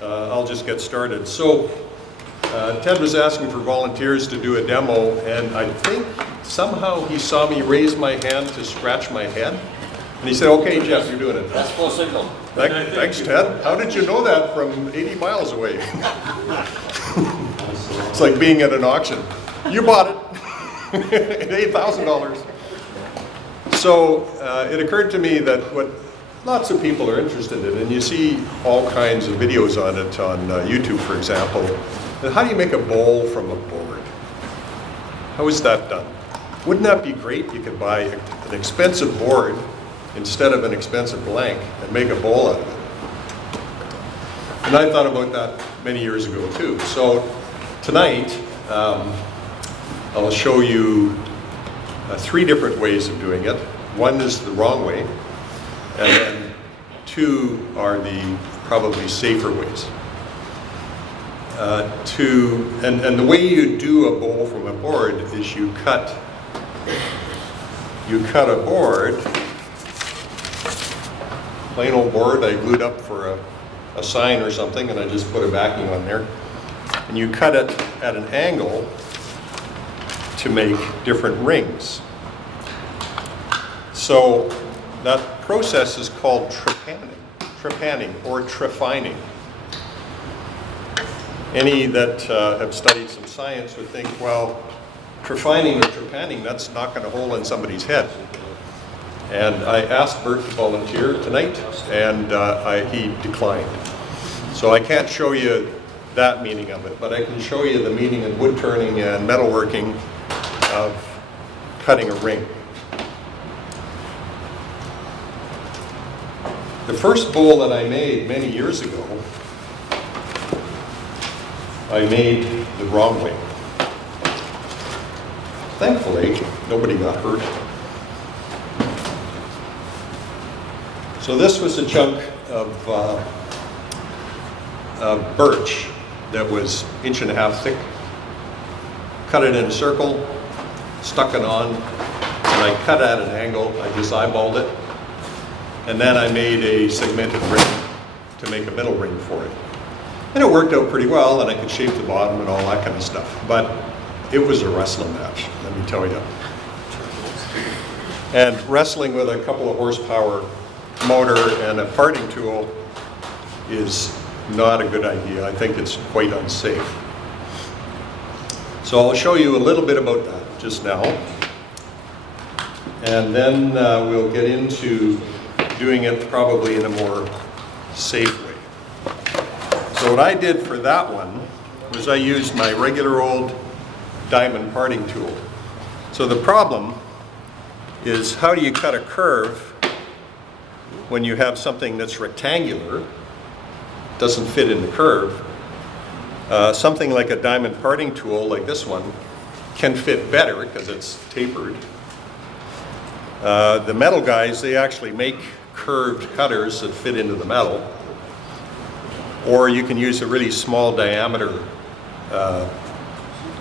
I'll just get started. So Ted was asking for volunteers to do a demo, and I think somehow he saw me raise my hand to scratch my head. And he said, okay, Jeff, you're doing it. That's full signal. Thanks, Ted. How did you know that from 80 miles away? It's like being at an auction. You bought it at $8,000. So it occurred to me that what lots of people are interested in, and you see all kinds of videos on it on YouTube, for example, and how do you make a bowl from a board? How is that done? Wouldn't that be great? You could buy an expensive board instead of an expensive blank and make a bowl out of it. And I thought about that many years ago too. So tonight, I'll show you 3 different ways of doing it. One is the wrong way, and then 2 are the probably safer ways. And the way you do a bowl from a board is you cut a board, plain old board I glued up for a sign or something, and I just put a backing on there, and you cut it at an angle to make different rings. So that process is called trepanning or trefining. Any that have studied some science would think, well, trefining or trepanning, that's knocking a hole in somebody's head. And I asked Bert to volunteer tonight, and he declined. So I can't show you that meaning of it, but I can show you the meaning in wood turning and metalworking of cutting a ring. The first bowl that I made many years ago, I made the wrong way. Thankfully, nobody got hurt. So this was a chunk of birch that was 1.5 inches thick. Cut it in a circle, stuck it on, and I cut at an angle. I just eyeballed it. And then I made a segmented ring to make a middle ring for it. And it worked out pretty well, and I could shape the bottom and all that kind of stuff. But it was a wrestling match, let me tell you. And wrestling with a couple of horsepower motor and a parting tool is not a good idea. I think it's quite unsafe. So I'll show you a little bit about that just now. And then we'll get into doing it probably in a more safe way. So what I did for that one was I used my regular old diamond parting tool. So the problem is, how do you cut a curve when you have something that's rectangular, doesn't fit in the curve? Something like a diamond parting tool like this one can fit better because it's tapered. The metal guys, they actually make curved cutters that fit into the metal. Or you can use a really small diameter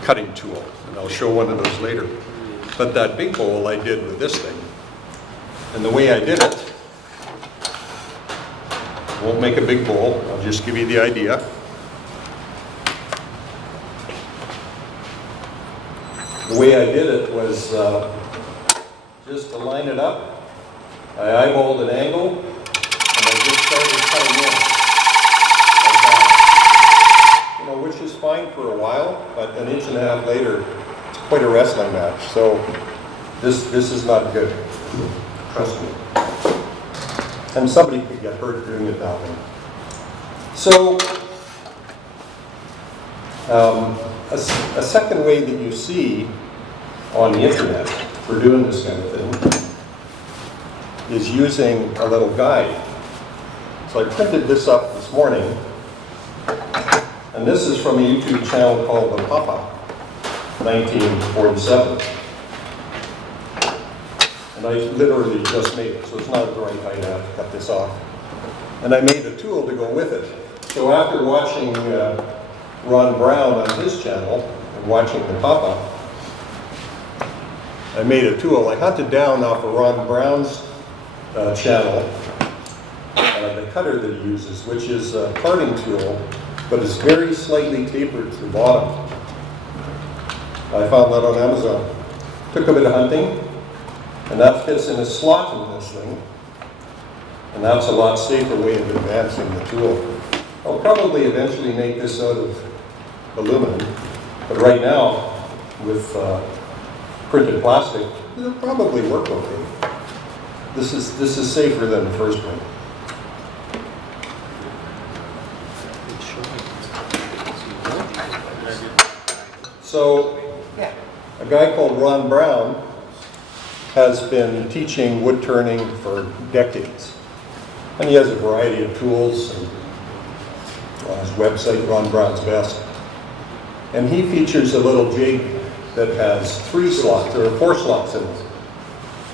cutting tool, and I'll show one of those later. But that big bowl I did with this thing. And the way I did it, won't make a big bowl, I'll just give you the idea. The way I did it was just to line it up. I eyeballed an angle, and I just started cutting in. Which is fine for a while, but 1.5 inches later, it's quite a wrestling match. So this is not good, trust me. And somebody could get hurt doing it that way. So a second way that you see on the internet for doing this kind of thing is using a little guide. So I printed this up this morning. And this is from a YouTube channel called The Papa, 1947. And I literally just made it, so it's not the right height. I have to cut this off. And I made a tool to go with it. So after watching Ron Brown on his channel and watching The Papa, I made a tool. I hunted down off of Ron Brown's channel a the cutter that he uses, which is a parting tool, but it's very slightly tapered to the bottom. I found that on Amazon. Took a bit of hunting, and that fits in a slot in this thing, and that's a lot safer way of advancing the tool. I'll probably eventually make this out of aluminum, but right now, with printed plastic, it'll probably work okay. This is safer than the first one. So, a guy called Ron Brown has been teaching wood turning for decades. And he has a variety of tools and on his website, Ron Brown's Best. And he features a little jig that has 3 slots, there are 4 slots in it.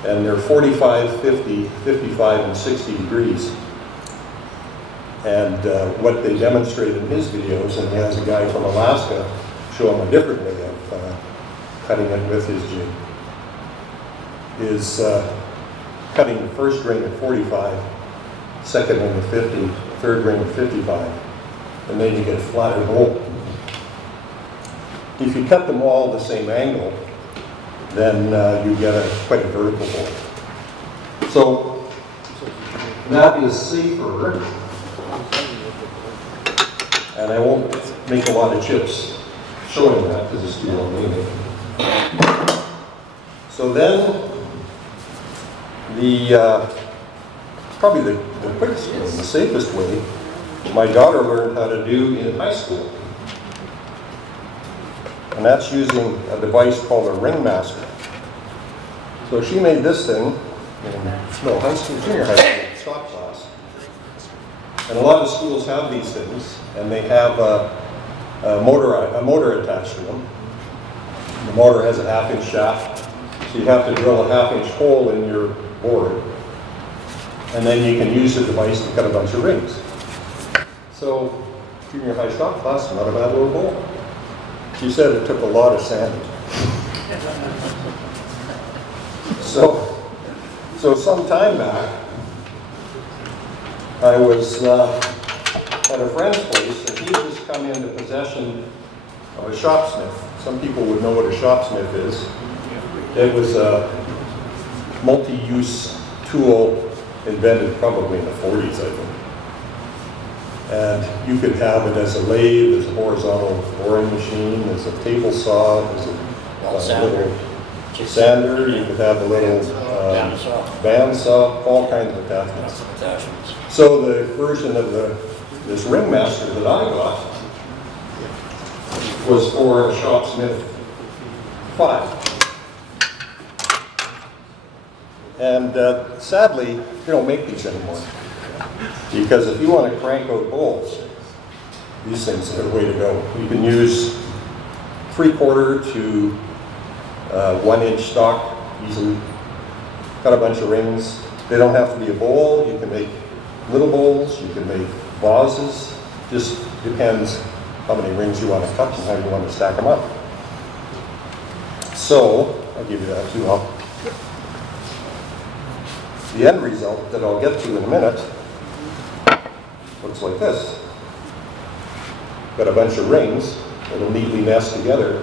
And they're 45, 50, 55, and 60 degrees. And what they demonstrate in his videos, and he has a guy from Alaska show him a different way of cutting it with his jig, is cutting the first ring at 45, second ring at 50, third ring at 55, and then you get a flatter bowl. If you cut them all the same angle, then you get quite a vertical bowl. So that is safer, and I won't make a lot of chips showing that because it's too long. So then probably the quickest way, the safest way, my daughter learned how to do in high school. And that's using a device called a ringmaster. So she made this thing in high school, junior high school, stop class. And a lot of schools have these things, and they have a motor attached to them. The motor has a 1/2-inch shaft, so you have to drill a 1/2-inch hole in your board, and then you can use the device to cut a bunch of rings. So, junior high shop class, not a bad little bowl. She said it took a lot of sanding. So some time back, I was at a friend's place, and he had just come into possession of a shopsmith. Some people would know what a shopsmith is. It was a multi-use tool invented probably in the 40s, I think. And you could have it as a lathe, as a horizontal boring machine, as a table saw, as a little sander. You could have a little bandsaw, all kinds of attachments. So the version of this ringmaster that I got was for a Shopsmith 5. And sadly, they don't make these anymore. Because if you want to crank out bowls, these things are the way to go. You can use 3/4 to 1-inch stock easily. Cut a bunch of rings. They don't have to be a bowl. You can make little bowls. You can make vases. Just depends how many rings you want to cut and how you want to stack them up. So, I'll give you that too. The end result that I'll get to in a minute looks like this. Got a bunch of rings that'll neatly nest together.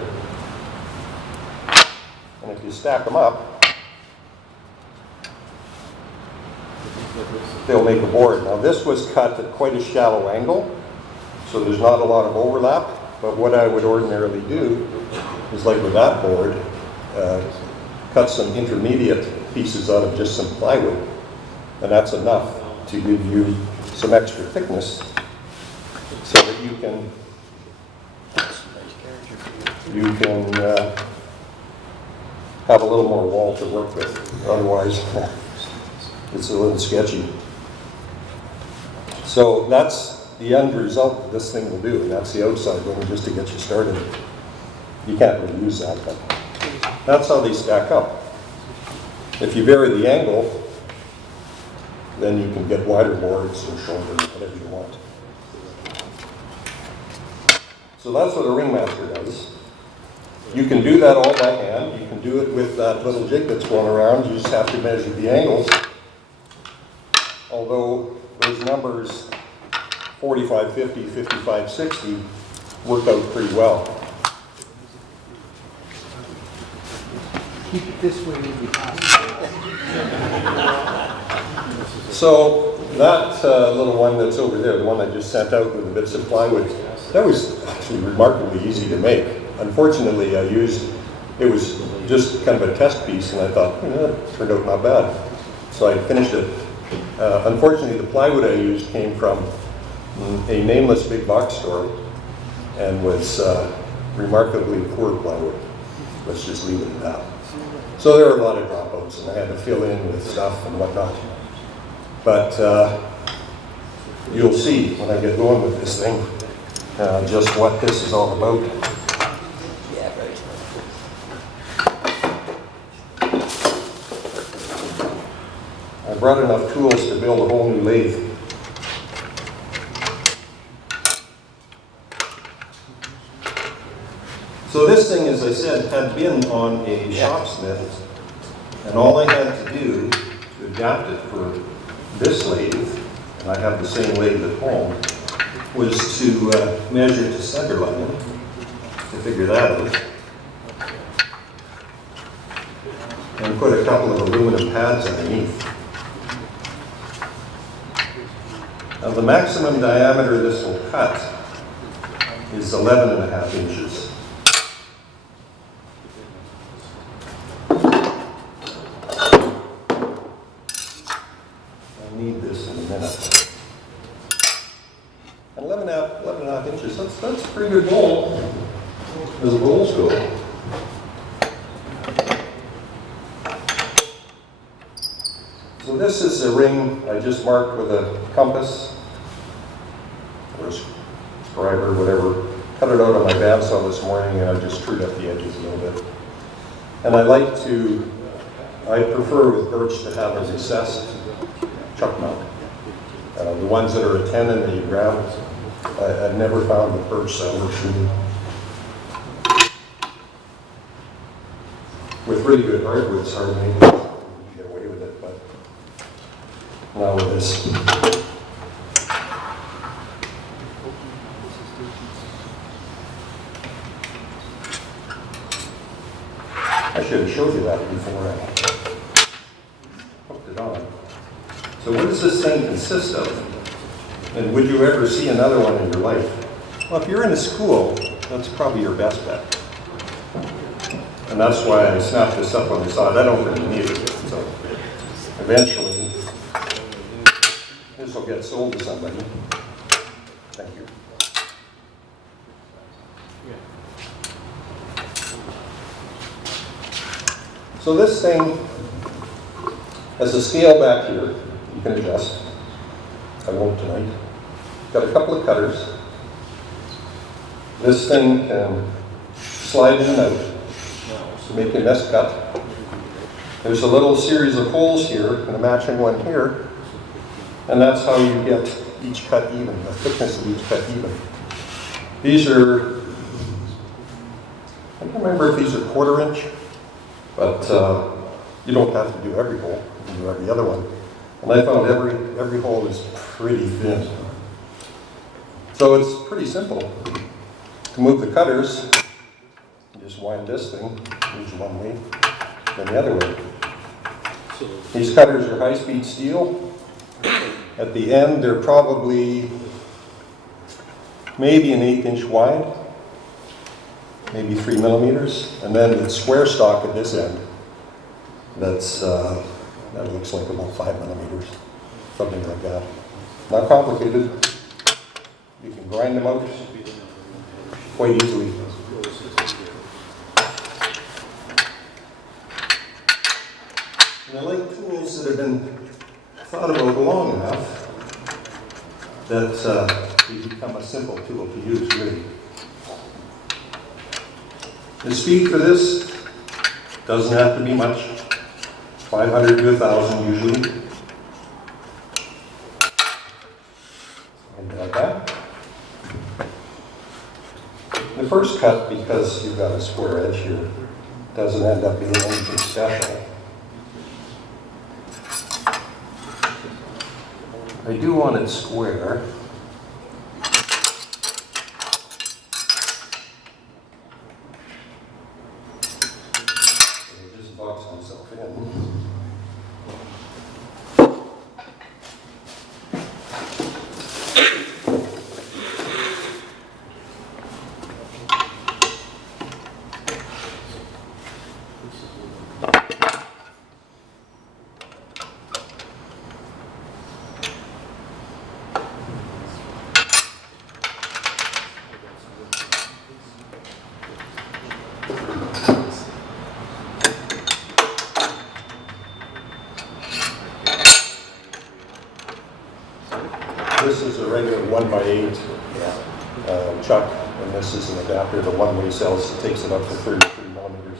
And if you stack them up, they'll make a board. Now this was cut at quite a shallow angle, so there's not a lot of overlap. But what I would ordinarily do is, like with that board, cut some intermediate pieces out of just some plywood. And that's enough to give you some extra thickness so that you can have a little more wall to work with. Otherwise, it's a little sketchy. So that's the end result that this thing will do, and that's the outside one just to get you started. You can't really use that, but that's how they stack up. If you vary the angle, then you can get wider boards or shorter, whatever you want. So that's what a ringmaster does. You can do that all by hand. You can do it with that little jig that's going around. You just have to measure the angles. although those numbers 45, 50, 55, 60 worked out pretty well. Keep it this way if you possible. So that little one that's over there, the one I just sent out with the bits of plywood, that was actually remarkably easy to make. Unfortunately, it was just kind of a test piece, and I thought, it turned out not bad. So I finished it. Unfortunately, the plywood I used came from a nameless big box store and was remarkably poor plywood. Let's just leave it at that. So there were a lot of dropouts, and I had to fill in with stuff and whatnot. But you'll see when I get going with this thing just what this is all about. I brought enough tools to build a whole new lathe. So this thing, as I said, had been on a shopsmith, and all I had to do to adapt it for this lathe, and I have the same lathe at home, was to measure to center line, to figure that out, and put a couple of aluminum pads underneath. Now the maximum diameter this will cut is 11.5 inches. Need this in a minute. And 11.5 inches, that's a pretty good bowl as a bowls go. So this is a ring I just marked with a compass or a scriber, whatever. Cut it out on my bandsaw this morning, and I just trued up the edges a little bit. And I prefer with birch to have a recessed chuck mount. The ones that are a tenon that you grab, I've never found the birch that works for me. With really good hardwoods, hardly you can get away with it, but not with this. I should have showed you that before I hooked it on. So what does this thing consist of? And would you ever see another one in your life? Well, if you're in a school, that's probably your best bet. And that's why I snapped this up on the side. I don't really need it. So eventually, this will get sold to somebody. Thank you. So this thing has a scale back here. You can adjust. I won't tonight. Got a couple of cutters. This thing can slide in and out to make a nest cut. There's a little series of holes here and a matching one here, and that's how you get each cut even, the thickness of each cut even. These are, I don't remember if these are 1/4 inch, but you don't have to do every hole. You can do every other one. And I found every hole is pretty thin. So it's pretty simple. To move the cutters, you just wind this thing, use one way, then the other way. These cutters are high-speed steel. At the end, they're probably maybe an 1/8 inch wide, maybe 3 millimeters, and then it's square stock at this end. That looks like about 5 millimeters, something like that. Not complicated. You can grind them out quite easily. And I like tools that have been thought about long enough that they become a simple tool to use, really. The speed for this doesn't have to be much. 500 to 1,000 usually. And like that. The first cut, because you've got a square edge here, doesn't end up being anything special. I do want it square. It just box himself in. This is a regular 1x8 chuck, and this is an adapter, the one-way cells, it takes it up to 33 millimeters.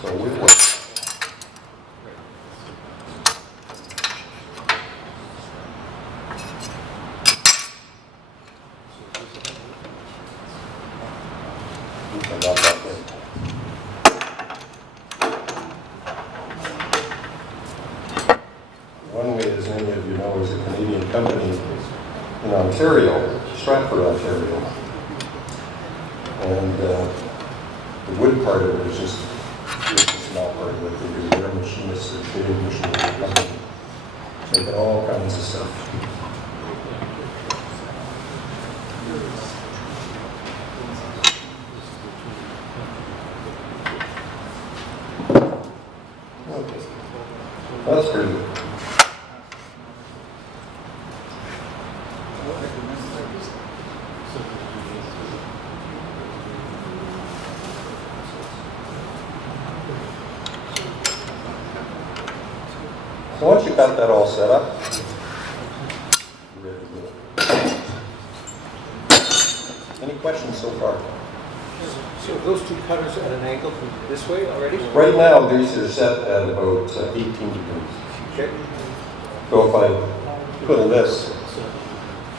So we work. One Way, as many of you know, is a Canadian company in Ontario, Stratford, Ontario. And the wood part of it is just a small part of what they do. They're machinists, they're big machinists, company, making all kinds of stuff. Okay, that's pretty good. So once you've got that all set up, you're ready to go. Any questions so far? So those two cutters at an angle from this way already? Right now, these are set at about 18 degrees. Okay. So if I put this,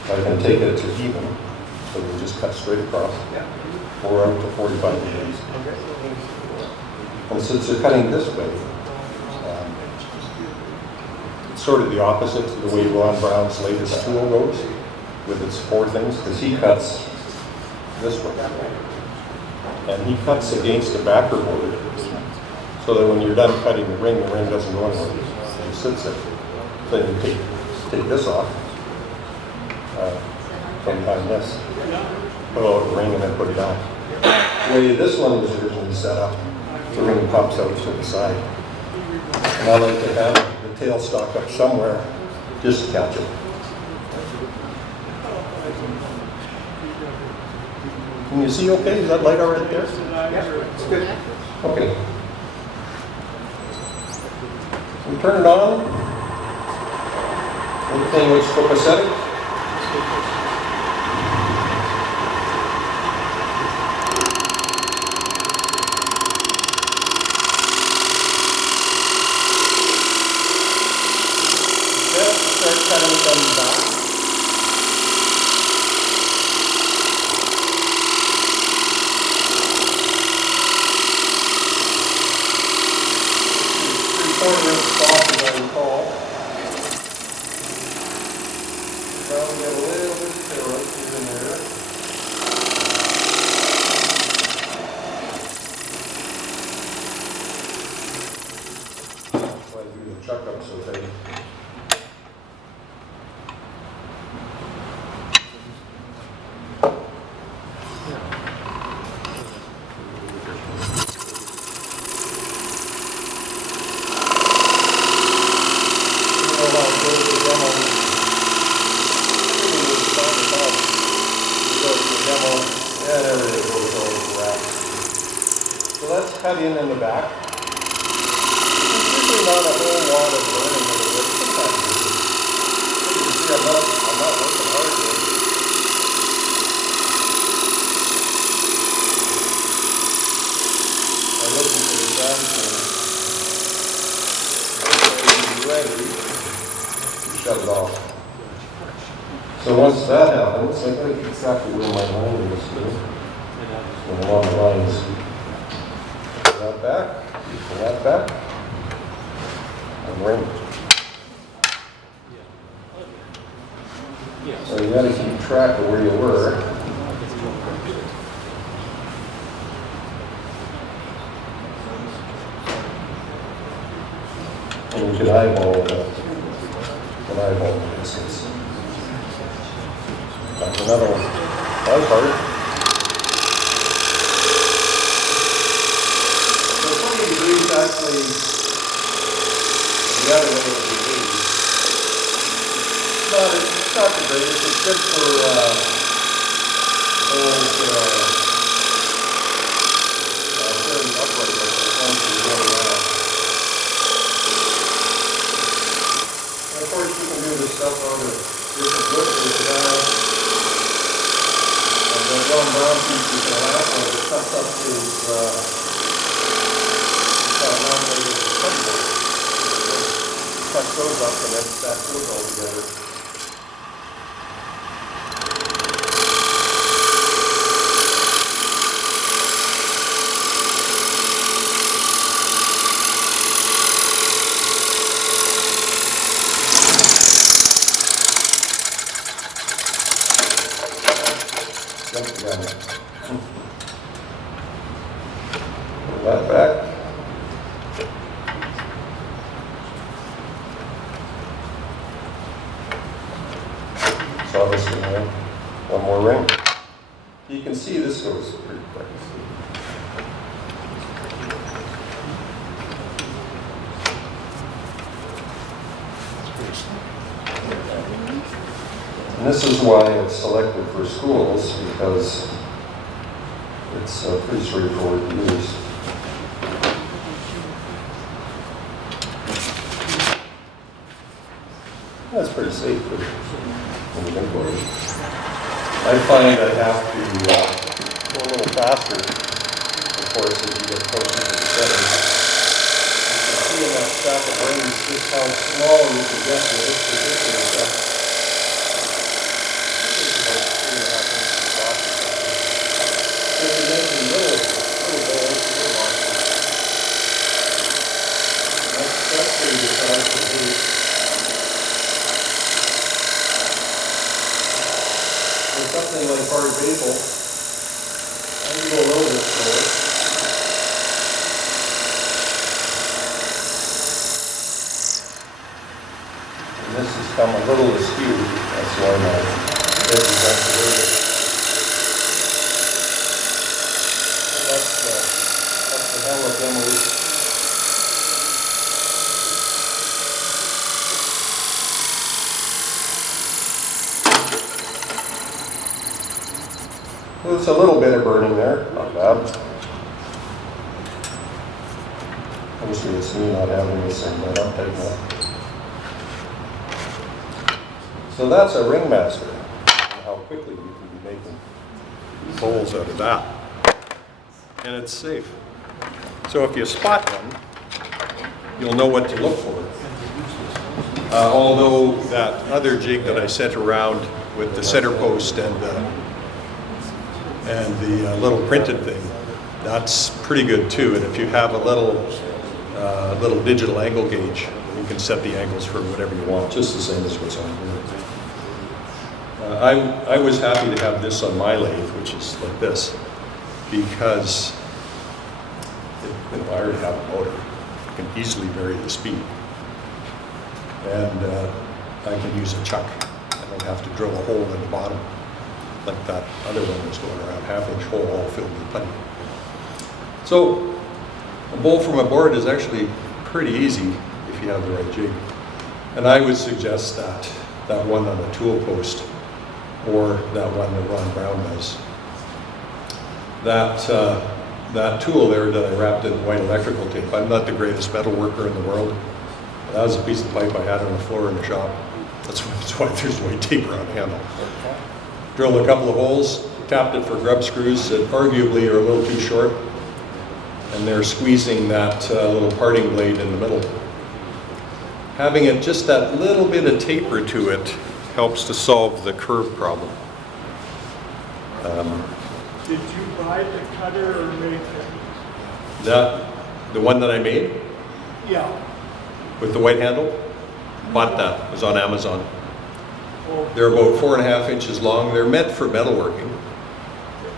I can take it to even, so we just cut straight across, Yeah. or up to 45 degrees. Okay. And since they're cutting this way, it's sort of the opposite to the way Ron Brown's latest tool goes, with its four things, because he cuts this way. And he cuts against the backer board, so that when you're done cutting the ring doesn't go anywhere. It sits there. So you take this off, from behind this, put out the ring and then put it on. The way this one was originally set up, the ring pops out to the side. And I like to have the tail stock up somewhere just to catch it. Can you see okay? Is that light all right there? Yeah, it's good. Okay. We turn it on. Everything looks copacetic. Start cutting from back. Three-quarter inch off, as I recall. Probably get a little bit of steroids in there. That's why I do the chuck up so tight. So that's cut in the back. There's usually not a whole lot of burning in the wood. Sometimes you can see I'm not working hard here. I listen to the sound and ready to shut it off. So once that happens, I think exactly where my line is here. And along the lines. Pull that back, and ring. So you gotta keep track of where you were. And you can eyeball the distance. That's another one. That was hard. So 20 degrees actually, the other way would be 80. It's not the greatest. It's good for old turning upright like the ones you roll around. And of course you can do this stuff on the different wood that you have. And the one brown piece you can have when it cuts up to non-weighted cutting. Cut those up and then stack those all together. Pull that back. So obviously, one more ring. You can see this goes pretty quick. And this is why it's selected for schools, because it's pretty straightforward to use. That's pretty safe when you think about it. I find I have to go a little faster, of course, as you get closer to the center. You can see in that stack of rings just how small you can get with this particular stuff. Something like hard maple, I can go a little bit slower. And this has come a little askew, that's why my head is up a little bit. That's the hell of demolition. There's a little bit of burning there, not bad. Obviously it's me not having this thing done up tight enough. So that's a ringmaster, and how quickly you can be making bowls out of that. And it's safe. So if you spot one, you'll know what to look for. Although that other jig that I sent around with the center post and the little printed thing, that's pretty good too. And if you have a little digital angle gauge, you can set the angles for whatever you want, just the same as what's on here. I was happy to have this on my lathe, which is like this, because I already have a motor. I can easily vary the speed. And I can use a chuck. I don't have to drill a hole in the bottom like that other one was going around, half-inch hole all filled with putty. So a bowl from a board is actually pretty easy if you have the right jig. And I would suggest that one on the tool post, or that one that Ron Brown does. That tool there that I wrapped in white electrical tape, I'm not the greatest metal worker in the world. That was a piece of pipe I had on the floor in the shop. That's why there's white tape around the handle. Drilled a couple of holes, tapped it for grub screws that arguably are a little too short, and they're squeezing that little parting blade in the middle. Having it just that little bit of taper to it helps to solve the curve problem. Did you buy the cutter or make it? The one that I made Yeah. with the white handle, bought that. It was on Amazon. They're about 4.5 inches long. They're meant for metalworking.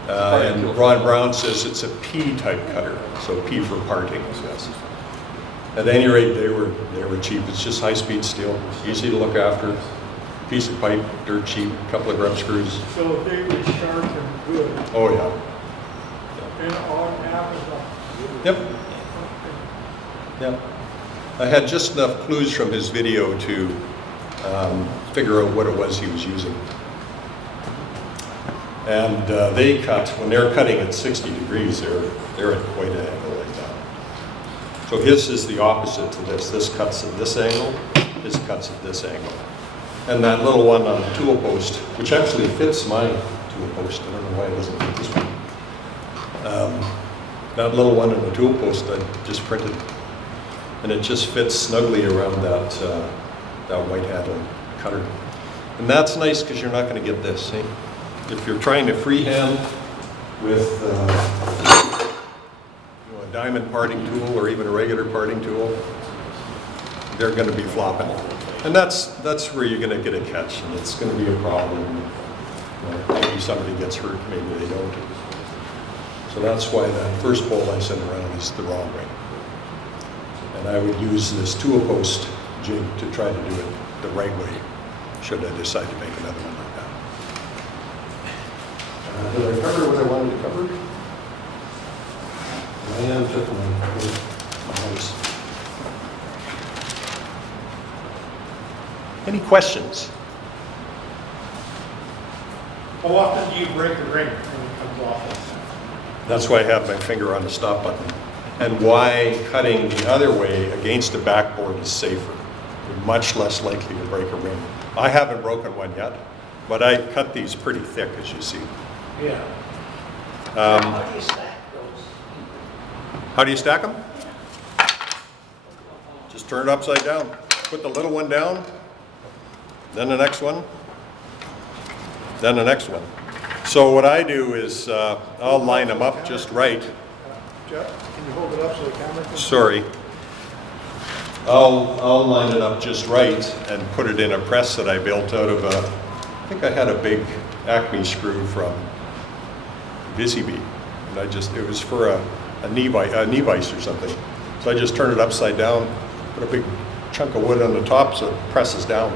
And Ron Brown says it's a P-type cutter, so P for parting. Yes. At any rate, they were cheap. It's just high-speed steel, easy to look after. Piece of pipe, dirt cheap, couple of grub screws. So they were sharp and good. Oh yeah. And on Amazon. Yep. Yep. I had just enough clues from his video to figure out what it was he was using. And they cut, when they're cutting at 60 degrees, they're at quite an angle like that. So his is the opposite to this. This cuts at this angle, this cuts at this angle. And that little one on the tool post, which actually fits my tool post, I don't know why it doesn't fit this one. That little one on the tool post I just printed. And it just fits snugly around that white handle cutter. And that's nice because you're not going to get this, see? If you're trying to freehand with a diamond parting tool or even a regular parting tool, they're going to be flopping. And that's where you're going to get a catch, and it's going to be a problem. Maybe somebody gets hurt, maybe they don't. So that's why that first bowl I sent around is the wrong way. And I would use this tool post jig to try to do it the right way, should I decide to make another one like that. Did I cover what I wanted to cover? I am took my notes. Any questions? How often do you break a ring when it comes off? That's why I have my finger on the stop button. And why cutting the other way against the backboard is safer. You're much less likely to break a ring. I haven't broken one yet, but I cut these pretty thick, as you see. Yeah. How do you stack those? How do you stack them? Just turn it upside down. Put the little one down, then the next one, then the next one. So what I do is I'll line them up just right. Jeff, can you hold it up so the camera can? Sorry. I'll line it up just right and put it in a press that I built out of I think I had a big Acme screw from Busy Bee. And it was for a knee vise or something. So I just turn it upside down, put a big chunk of wood on the top so it presses down.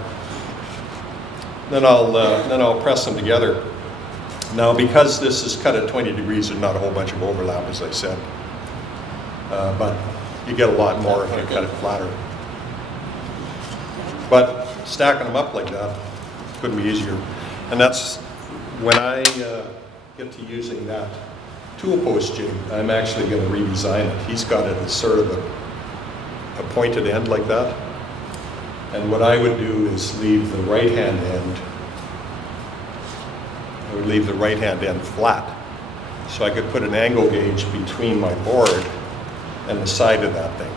Then I'll press them together. Now, because this is cut at 20 degrees, there's not a whole bunch of overlap, as I said. But you get a lot more if you cut it flatter. But stacking them up like that couldn't be easier. And that's when I get to using that tool post jig, I'm actually going to redesign it. He's got it as sort of a pointed end like that. And what I would do is leave the right-hand end, I would leave the right-hand end flat. So I could put an angle gauge between my board and the side of that thing.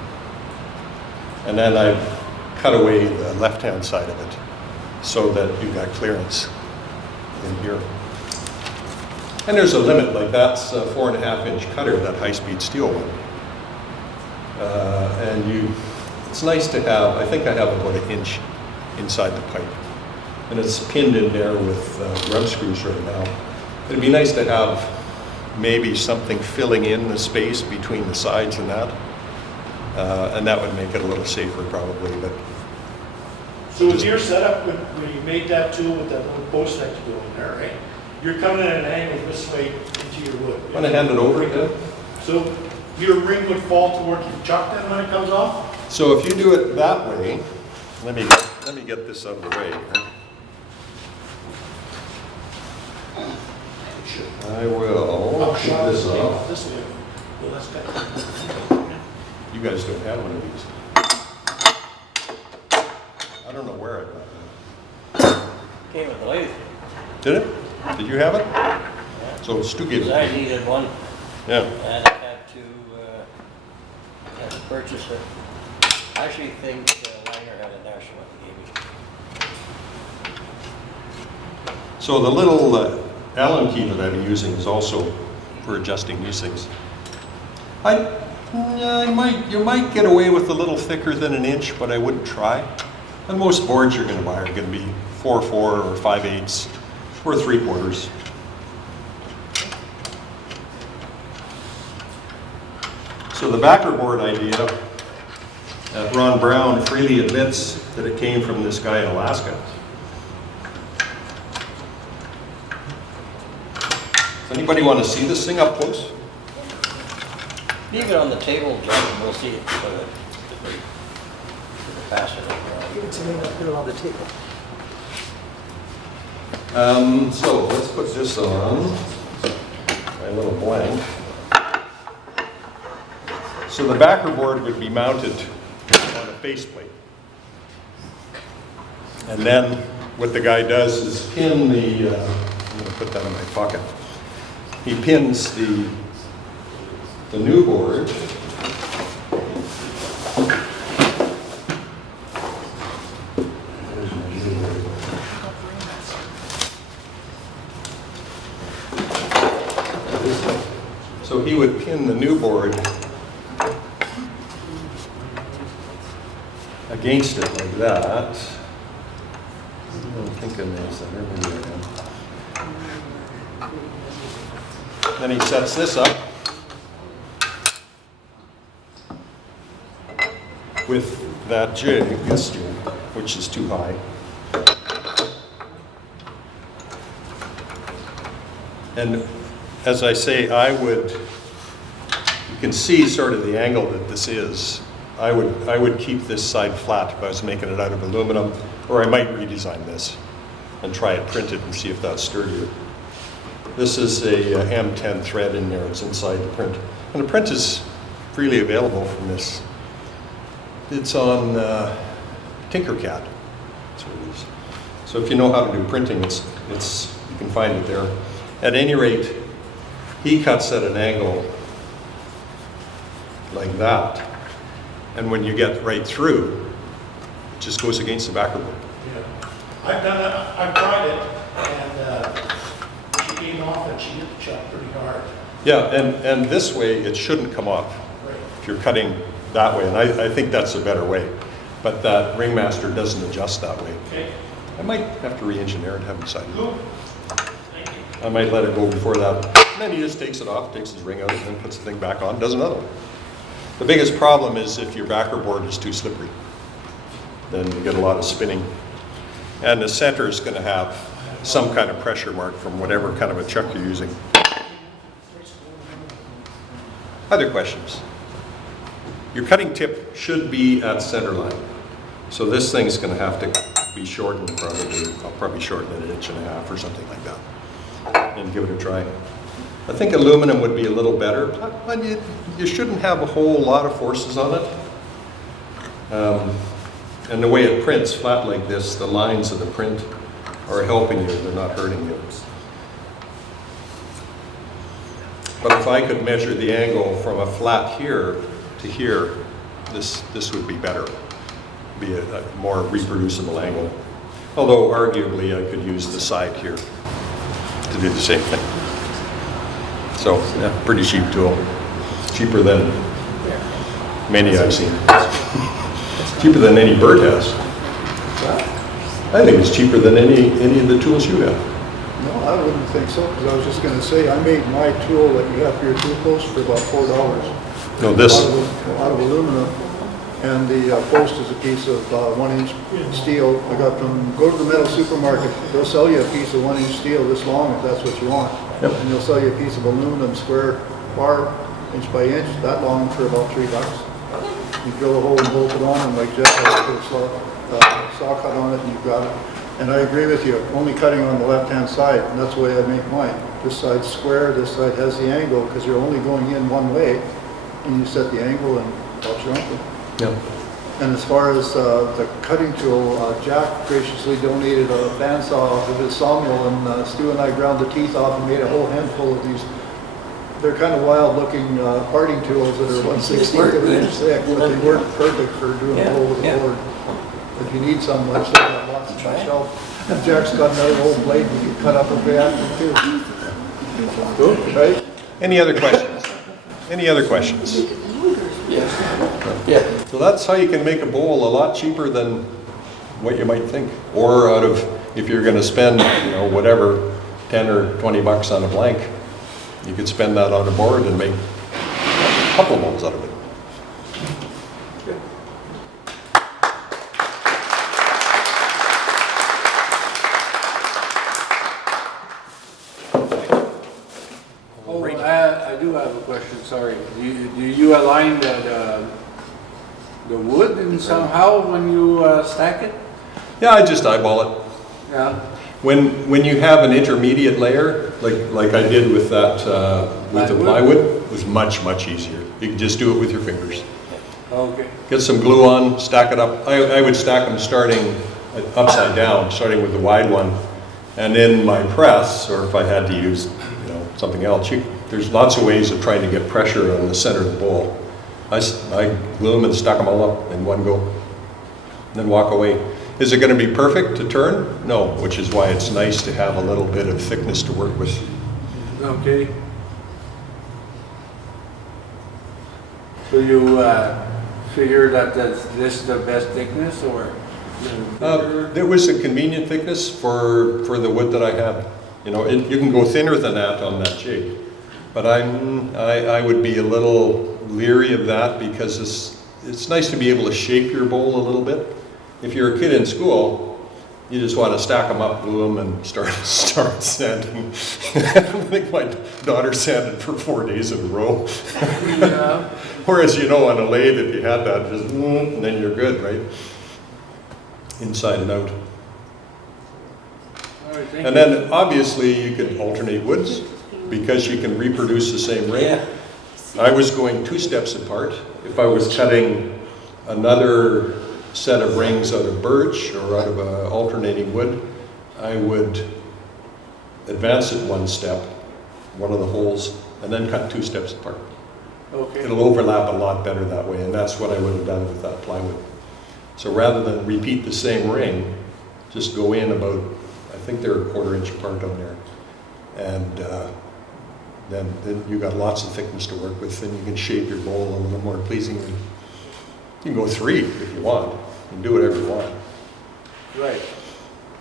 And then I've cut away the left-hand side of it so that you've got clearance in here. And there's a limit, like that's a 4.5-inch cutter, that high-speed steel one. It's nice to have, I think I have about 1 inch inside the pipe. And it's pinned in there with grub screws right now. It'd be nice to have maybe something filling in the space between the sides and that would make it a little safer probably. But So with your setup, when you made that tool with that little post next to it in there, right? You're coming at an angle this way into your wood. I'm gonna hand it over again. So your ring would fall towards your chuck then when it comes off? So if you do it that way, let me get this out of the way here. I will I'll shoot shot this off. this way. Well, that's good. You guys don't have one of these. I don't know where I got that. Came with the lathe. Did it? Did you have it? So Stu gave it Because to I me. needed one, Yeah. and I had to purchase it. I actually think Langer had a national when he gave me. So the little Allen key that I'm using is also for adjusting these things. You might get away with a little thicker than 1 inch, but I wouldn't try. And most boards you're going to buy are going to be 4/4 or 5/8 or 3/4. So the backer board idea, Ron Brown freely admits that it came from this guy in Alaska. Does anybody want to see this thing up close? Leave it on the table, Jeff, and we'll see it. Pass it around. Give it to me, I'll put it on the table. So let's put this on my little blank. So the backer board would be mounted on a faceplate. And then what the guy does is pin the, I'm going to put that in my pocket. He pins the new board so he would pin the new board against it like that. I'm thinking this, maybe I am. Then he sets this up with that jig, this jig, which is too high. And as I say, you can see sort of the angle that this is. I would keep this side flat if I was making it out of aluminum, or I might redesign this and try it printed and see if that's sturdier. This is a M10 thread in there, it's inside the print. And the print is freely available from this. It's on Tinkercad, that's what it is. So if you know how to do printing, you can find it there. At any rate, he cuts at an angle like that. And when you get right through, it just goes against the backer board. Yeah. I've done it, I've tried it, and she came off and she hit the chuck pretty hard. Yeah, and this way, it shouldn't come off Right. if you're cutting that way. And I think that's a better way. But that Ringmaster doesn't adjust that way. Okay. I might have to re-engineer it, haven't decided. Cool. Thank you. I might let it go before that. And then he just takes it off, takes his ring out, and then puts the thing back on, does another one. The biggest problem is if your backer board is too slippery. Then you get a lot of spinning. And the center is going to have some kind of pressure mark from whatever kind of a chuck you're using. Other questions? Your cutting tip should be at center line. So this thing's going to have to be shortened probably. I'll probably shorten it 1.5 inches or something like that. And give it a try. I think aluminum would be a little better, but you shouldn't have a whole lot of forces on it. And the way it prints flat like this, the lines of the print are helping you, they're not hurting you. But if I could measure the angle from a flat here to here, this would be better. Be a more reproducible angle. Although arguably I could use the side here to do the same thing. So, yeah, pretty cheap tool. Cheaper than many I've seen. Cheaper than any bird has. I think it's cheaper than any of the tools you have. No, I wouldn't think so, because I was just going to say, I made my tool that you have for your tool post for about $4. No, this. Out of aluminum. And the post is a piece of 1-inch steel. I got from, go to the metal supermarket, they'll sell you a piece of 1-inch steel this long if that's what you want. Yep. And they'll sell you a piece of aluminum square bar, inch by inch, that long for about $3. You drill a hole and bolt it on, and like Jeff said, put a saw cut on it, and you've got it. And I agree with you, only cutting on the left-hand side, and that's the way I make mine. This side's square, this side has the angle, because you're only going in one way, and you set the angle and watch your uncle. Yeah. And as far as the cutting tool, Jack graciously donated a bandsaw of his sawmill, and Stu and I ground the teeth off and made a whole handful of these. They're kind of wild-looking parting tools that are 1/16 of an inch thick, but they work perfect for doing a hole with a board. If you need some, I've still got lots on my shelf. And Jack's got another old blade we can cut up and react too. Cool, right? Any other questions? Any other questions? Yeah. So that's how you can make a bowl a lot cheaper than what you might think. Or out of, if you're gonna spend, whatever, 10 or 20 bucks on a blank, you could spend that on a board and make a couple of molds out of it. Oh, I do have a question, sorry. Do you align the wood in somehow when you stack it? Yeah, I just eyeball it. Yeah. When you have an intermediate layer, like I did with that, with the plywood, it was much easier. You can just do it with your fingers. Okay. Get some glue on, stack it up. I would stack them starting upside down, starting with the wide one. And in my press, or if I had to use, something else, there's lots of ways of trying to get pressure on the center of the bowl. I glue them and stack them all up in one go, and then walk away. Is it going to be perfect to turn? No, which is why it's nice to have a little bit of thickness to work with. Okay. So you figure that this is the best thickness, or? There was a convenient thickness for the wood that I had. You can go thinner than that on that jig, but I would be a little leery of that because it's nice to be able to shape your bowl a little bit. If you're a kid in school, you just want to stack them up, glue them, and start sanding. I think my daughter sanded for 4 days in a row. Yeah. Whereas, on a lathe, if you had that, just and then you're good, right? Inside and out. All right, thank And you. then obviously you can alternate woods because you can reproduce the same ring. Yeah. I was going 2 steps apart. If I was cutting another set of rings out of birch or out of alternating wood, I would advance it 1 step, one of the holes, and then cut 2 steps apart. Okay. It'll overlap a lot better that way, and that's what I would have done with that plywood. So rather than repeat the same ring, just go in about, I think they're a 1/4 inch apart on there. And then you got lots of thickness to work with, and you can shape your bowl a little more pleasingly. You can go 3 if you want. You can do whatever you want. Right.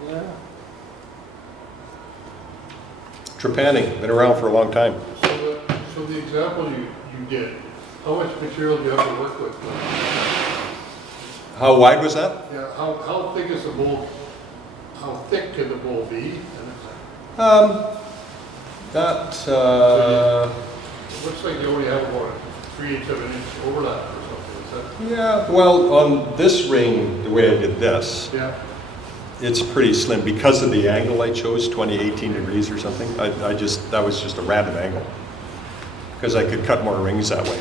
Yeah. Trepanning, been around for a long time. So the example you did, how much material do you have to work with? How wide was that? Yeah, how thick is the bowl? How thick can the bowl be? It looks like you only have about 3/8 of an inch overlap or something, is Yeah, well, on this ring, the way I did this, that? Yeah. it's pretty slim because of the angle I chose, 18 degrees or something. That was just a random angle because I could cut more rings that way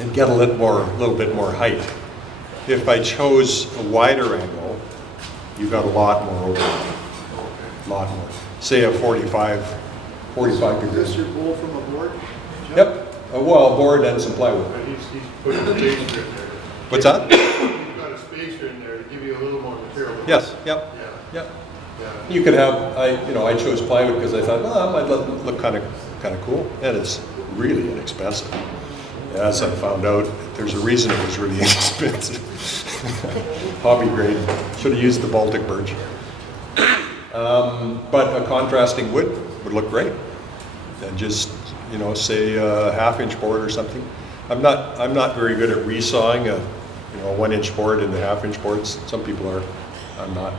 and get a little bit more height. If I chose a wider angle, you got a lot more overlap, a lot more. Say a 45 Is degrees. this your bowl from a board? Yep, well, a board and some plywood. But he's putting a spacer in there. What's that? He's got a spacer in there to give you a little more material. Yes, yep, Yeah, yep. yeah. You could have, I chose plywood because I thought, well, that might look kind of cool, and it's really inexpensive. As I found out, there's a reason it was really inexpensive. Hobby grade, should have used the Baltic birch. But a contrasting wood would look great. And just, say a 1/2 inch board or something. I'm not very good at resawing a 1 inch board into 1/2 inch boards. Some people are. I'm not.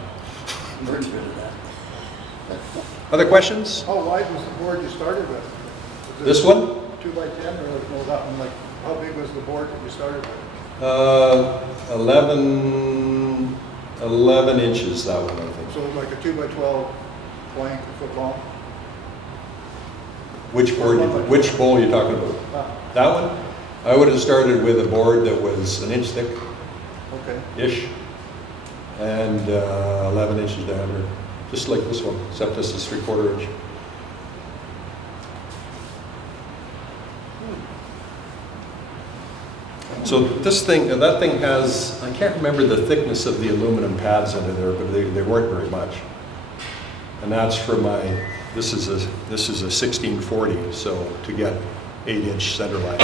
I'm very good at that. Other questions? How wide was the board you started with? Was it This one? 2 by 10 or no, that one, like, how big was the board that you started with? 11 inches, that one, I think. So like a 2 by 12 plank, a foot long? Which bowl are you talking about? That one? I would have started with a board that was 1 inch thick-ish Okay. and 11 inches diameter, just like this one, except this is 3/4 inch. So that thing has, I can't remember the thickness of the aluminum pads under there, but they weren't very much. And that's for this is a 1640, so to get 8-inch center line.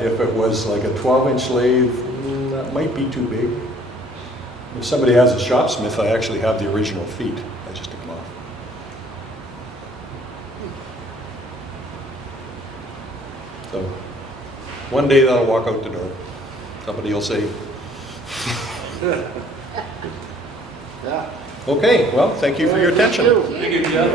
If it was like a 12-inch lathe, that might be too big. If somebody has a shop smith, I actually have the original feet. I just took them off. So one day that'll walk out the door. Somebody will say, Yeah. okay, well, thank you for your attention. Thank you, Jeff.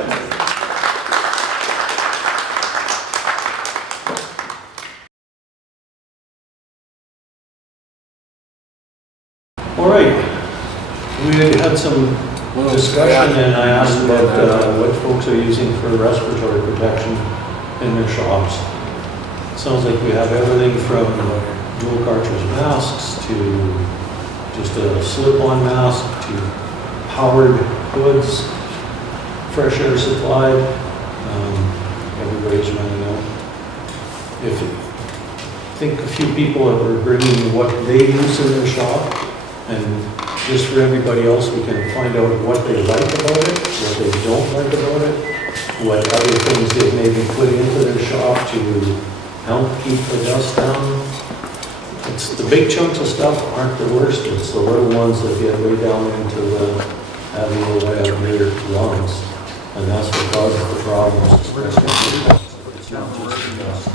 All right, we had some discussion and I asked about what folks are using for respiratory protection in their shops. Sounds like we have everything from dual cartridge masks to just a slip-on mask to powered hoods, fresh air supplied. Everybody's running out. I think a few people are bringing what they use in their shop, and just for everybody else, we can find out what they like about it, what they don't like about it, what other things they've maybe put into their shop to help keep the dust down. It's the big chunks of stuff aren't the worst, it's the little ones that get way down into the having a way up near lungs, and that's what causes the problems. It's not just the dust.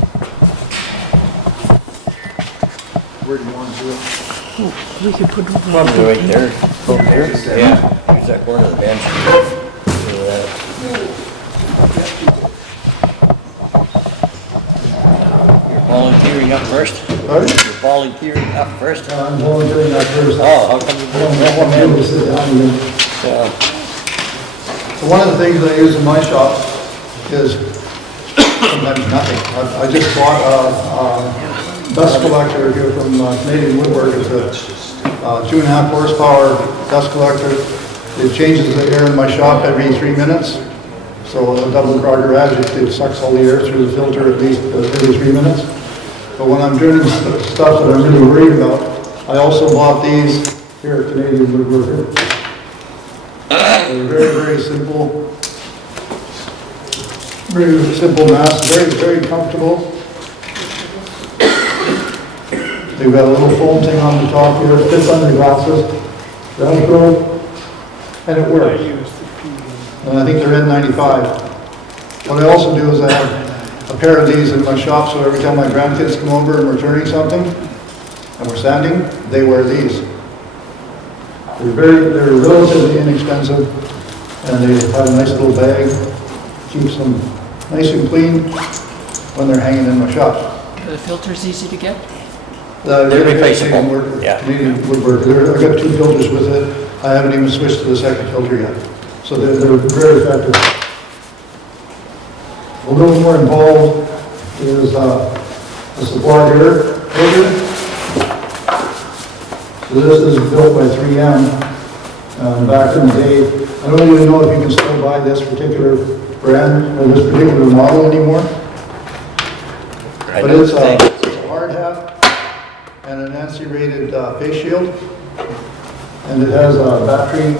Where do you want to do it? We could put it Probably right there. Over there? Yeah. Use that corner of the bench. Do that. You're volunteering up first? Pardon? You're volunteering up first? I'm volunteering that first. Oh, how come you I don't didn't want recommend? to sit down again. Yeah. So one of the things I use in my shop is sometimes nothing. I just bought a dust collector here from Canadian Woodwork. It's a 2.5 horsepower dust collector. It changes the air in my shop every 3 minutes. So a double car garage, it sucks all the air through the filter at least every 3 minutes. But when I'm doing stuff that I'm really worried about, I also bought these here at Canadian Woodwork. They're very, very simple. Very simple mask, very, very comfortable. They've got a little foam thing on the top here, it fits under glasses, Velcro, and it works. And I think they're N95. What I also do is I have a pair of these in my shop, so every time my grandkids come over and we're turning something, and we're sanding, they wear these. They're relatively inexpensive, and they have a nice little bag, keeps them nice and clean when they're hanging in my shop. Are the filters easy to get? They're replaceable. Yeah. Canadian Woodwork. I got 2 filters with it. I haven't even switched to the second filter yet. So they're very effective. A little more involved is a supply air filter. So this is built by 3M back in the day. I don't even know if you can still buy this particular brand or this particular model anymore. But it's a hard hat and an NC-rated face shield, and it has a battery.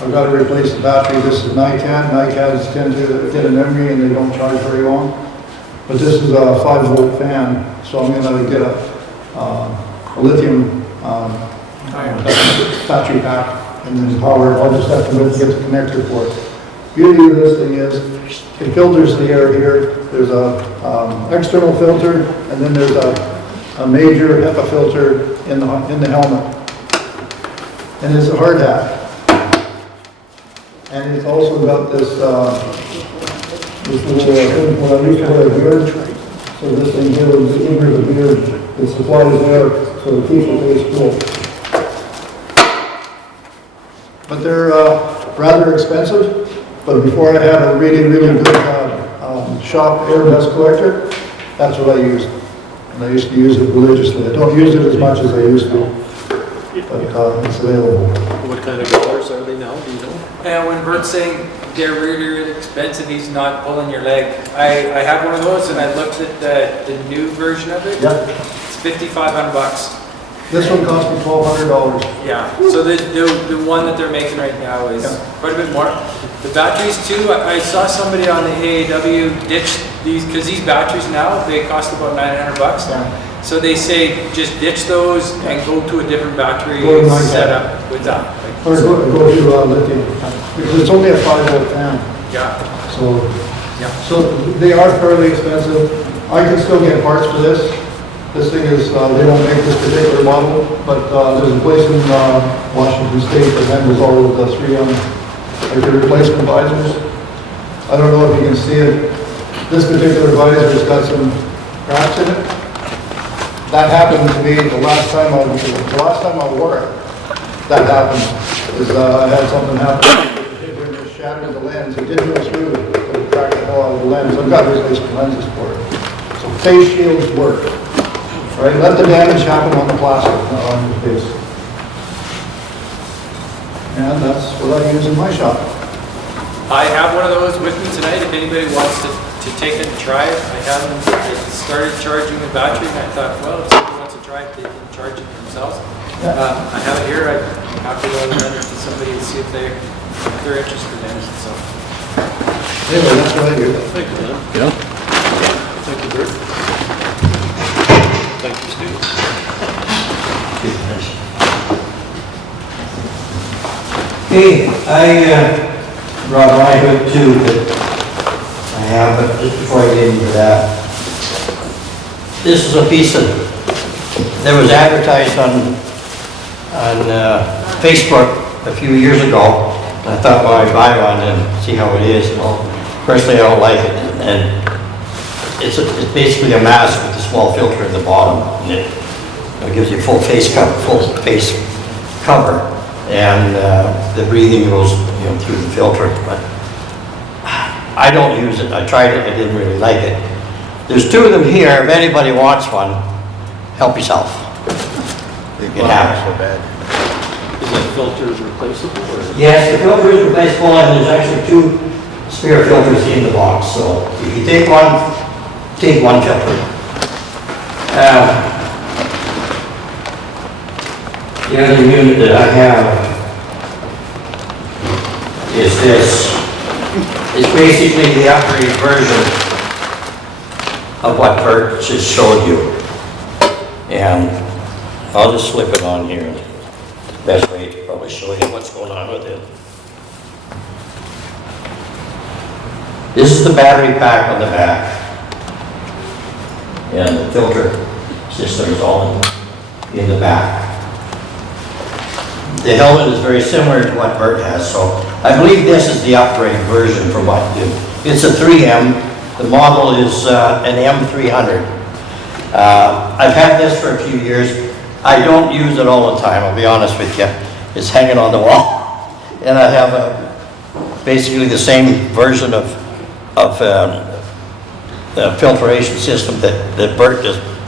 I've got to replace the battery. This is NiCad. NiCads tend to get an emery and they don't charge very long. But this is a 5-volt fan, so I'm going to get a lithium battery pack and then power. I'll just have to get the connector for it. Beauty of this thing is it filters the air here. There's a external filter, and then there's a major HEPA filter in the helmet. And it's a hard hat. And it's also got this little thing for a beard. So this thing here is under the beard. It supplies air, so it keeps the face cool. But they're rather expensive. But before I had a really, really good shop air dust collector, that's what I used. And I used to use it religiously. I don't use it as much as I used to, but it's available. What kind of dollars are they now, do you know? And when Bert's saying they're really, really expensive, he's not pulling your leg. I have one of those and I looked at the new version of it. Yep. It's $5,500. This one cost me $1,200. Yeah, so the one that they're making right now is quite a bit more. The batteries too, I saw somebody on the AAW ditch these, because these batteries now, they cost about $900. So they say just ditch those and go to a different battery Go to my setup with that. Or go to lithium, because it's only a 5-volt fan. Yeah, So, Yeah. so they are fairly expensive. I can still get parts for this. This thing is, they don't make this particular model, but there's a place in Washington State that handles all of the 3M, like the replacement visors. I don't know if you can see it. This particular visor has got some cracks in it. That happened to me the last time I wore it. That happened, is I had something happen. It just shattered the lens. It didn't go through, but it cracked the hell out of the lens. I've got replacement lenses for it. So face shields work, right? Let the damage happen on the plastic, not on your face. And that's what I use in my shop. I have one of those with me tonight, if anybody wants to take it and try it. I haven't started charging the battery, and I thought, well, if somebody wants to try it, they can charge it themselves. I have it here, I'm happy to run it to somebody and see if they're interested in it, so. Anyway, that's what I do. Thank you, man. Yeah. Thank you, Bert. Thank you, Steve. Okay, I brought my hood too, but I have, but just before I get into that, this is a piece that was advertised on Facebook a few years ago. I thought, well, I'd buy one and see how it is. Well, personally, I don't like it, and it's basically a mask with a small filter at the bottom, and it gives you full face cover. And the breathing goes, through the filter. But I don't use it. I tried it. I didn't really like it. There's two of them here. If anybody wants one, help yourself. You can have it. So bad. Is that filter replaceable or? Yes, the filter is replaceable, and there's actually two spare filters in the box. So if you take one filter. The other unit that I have is this. It's basically the upgrade version of what Bert just showed you. And I'll just slip it on here. Best way to probably show you what's going on with it. This is the battery pack on the back. And the filter system is all in the back. The helmet is very similar to what Bert has, so I believe this is the upgrade version for what you do. It's a 3M. The model is an M300. I've had this for a few years. I don't use it all the time, I'll be honest with you. It's hanging on the wall. And I have basically the same version of the filtration system that Bert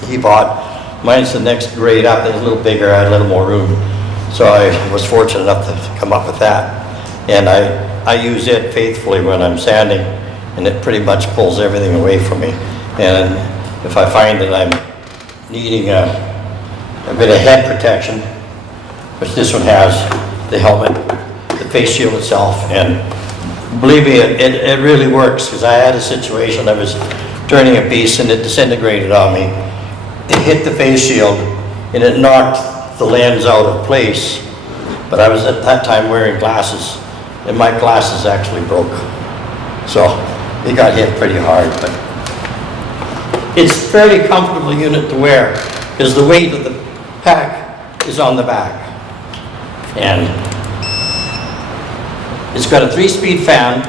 he bought. Mine's the next grade up, it's a little bigger, I had a little more room. So I was fortunate enough to come up with that. And I use it faithfully when I'm sanding, and it pretty much pulls everything away from me. And if I find that I'm needing a bit of head protection, which this one has, the helmet, the face shield itself, and believe me, it really works, because I had a situation, I was turning a piece and it disintegrated on me. It hit the face shield and it knocked the lens out of place, but I was at that time wearing glasses, and my glasses actually broke. So it got hit pretty hard, but it's a fairly comfortable unit to wear, because the weight of the pack is on the back. And it's got a 3-speed fan.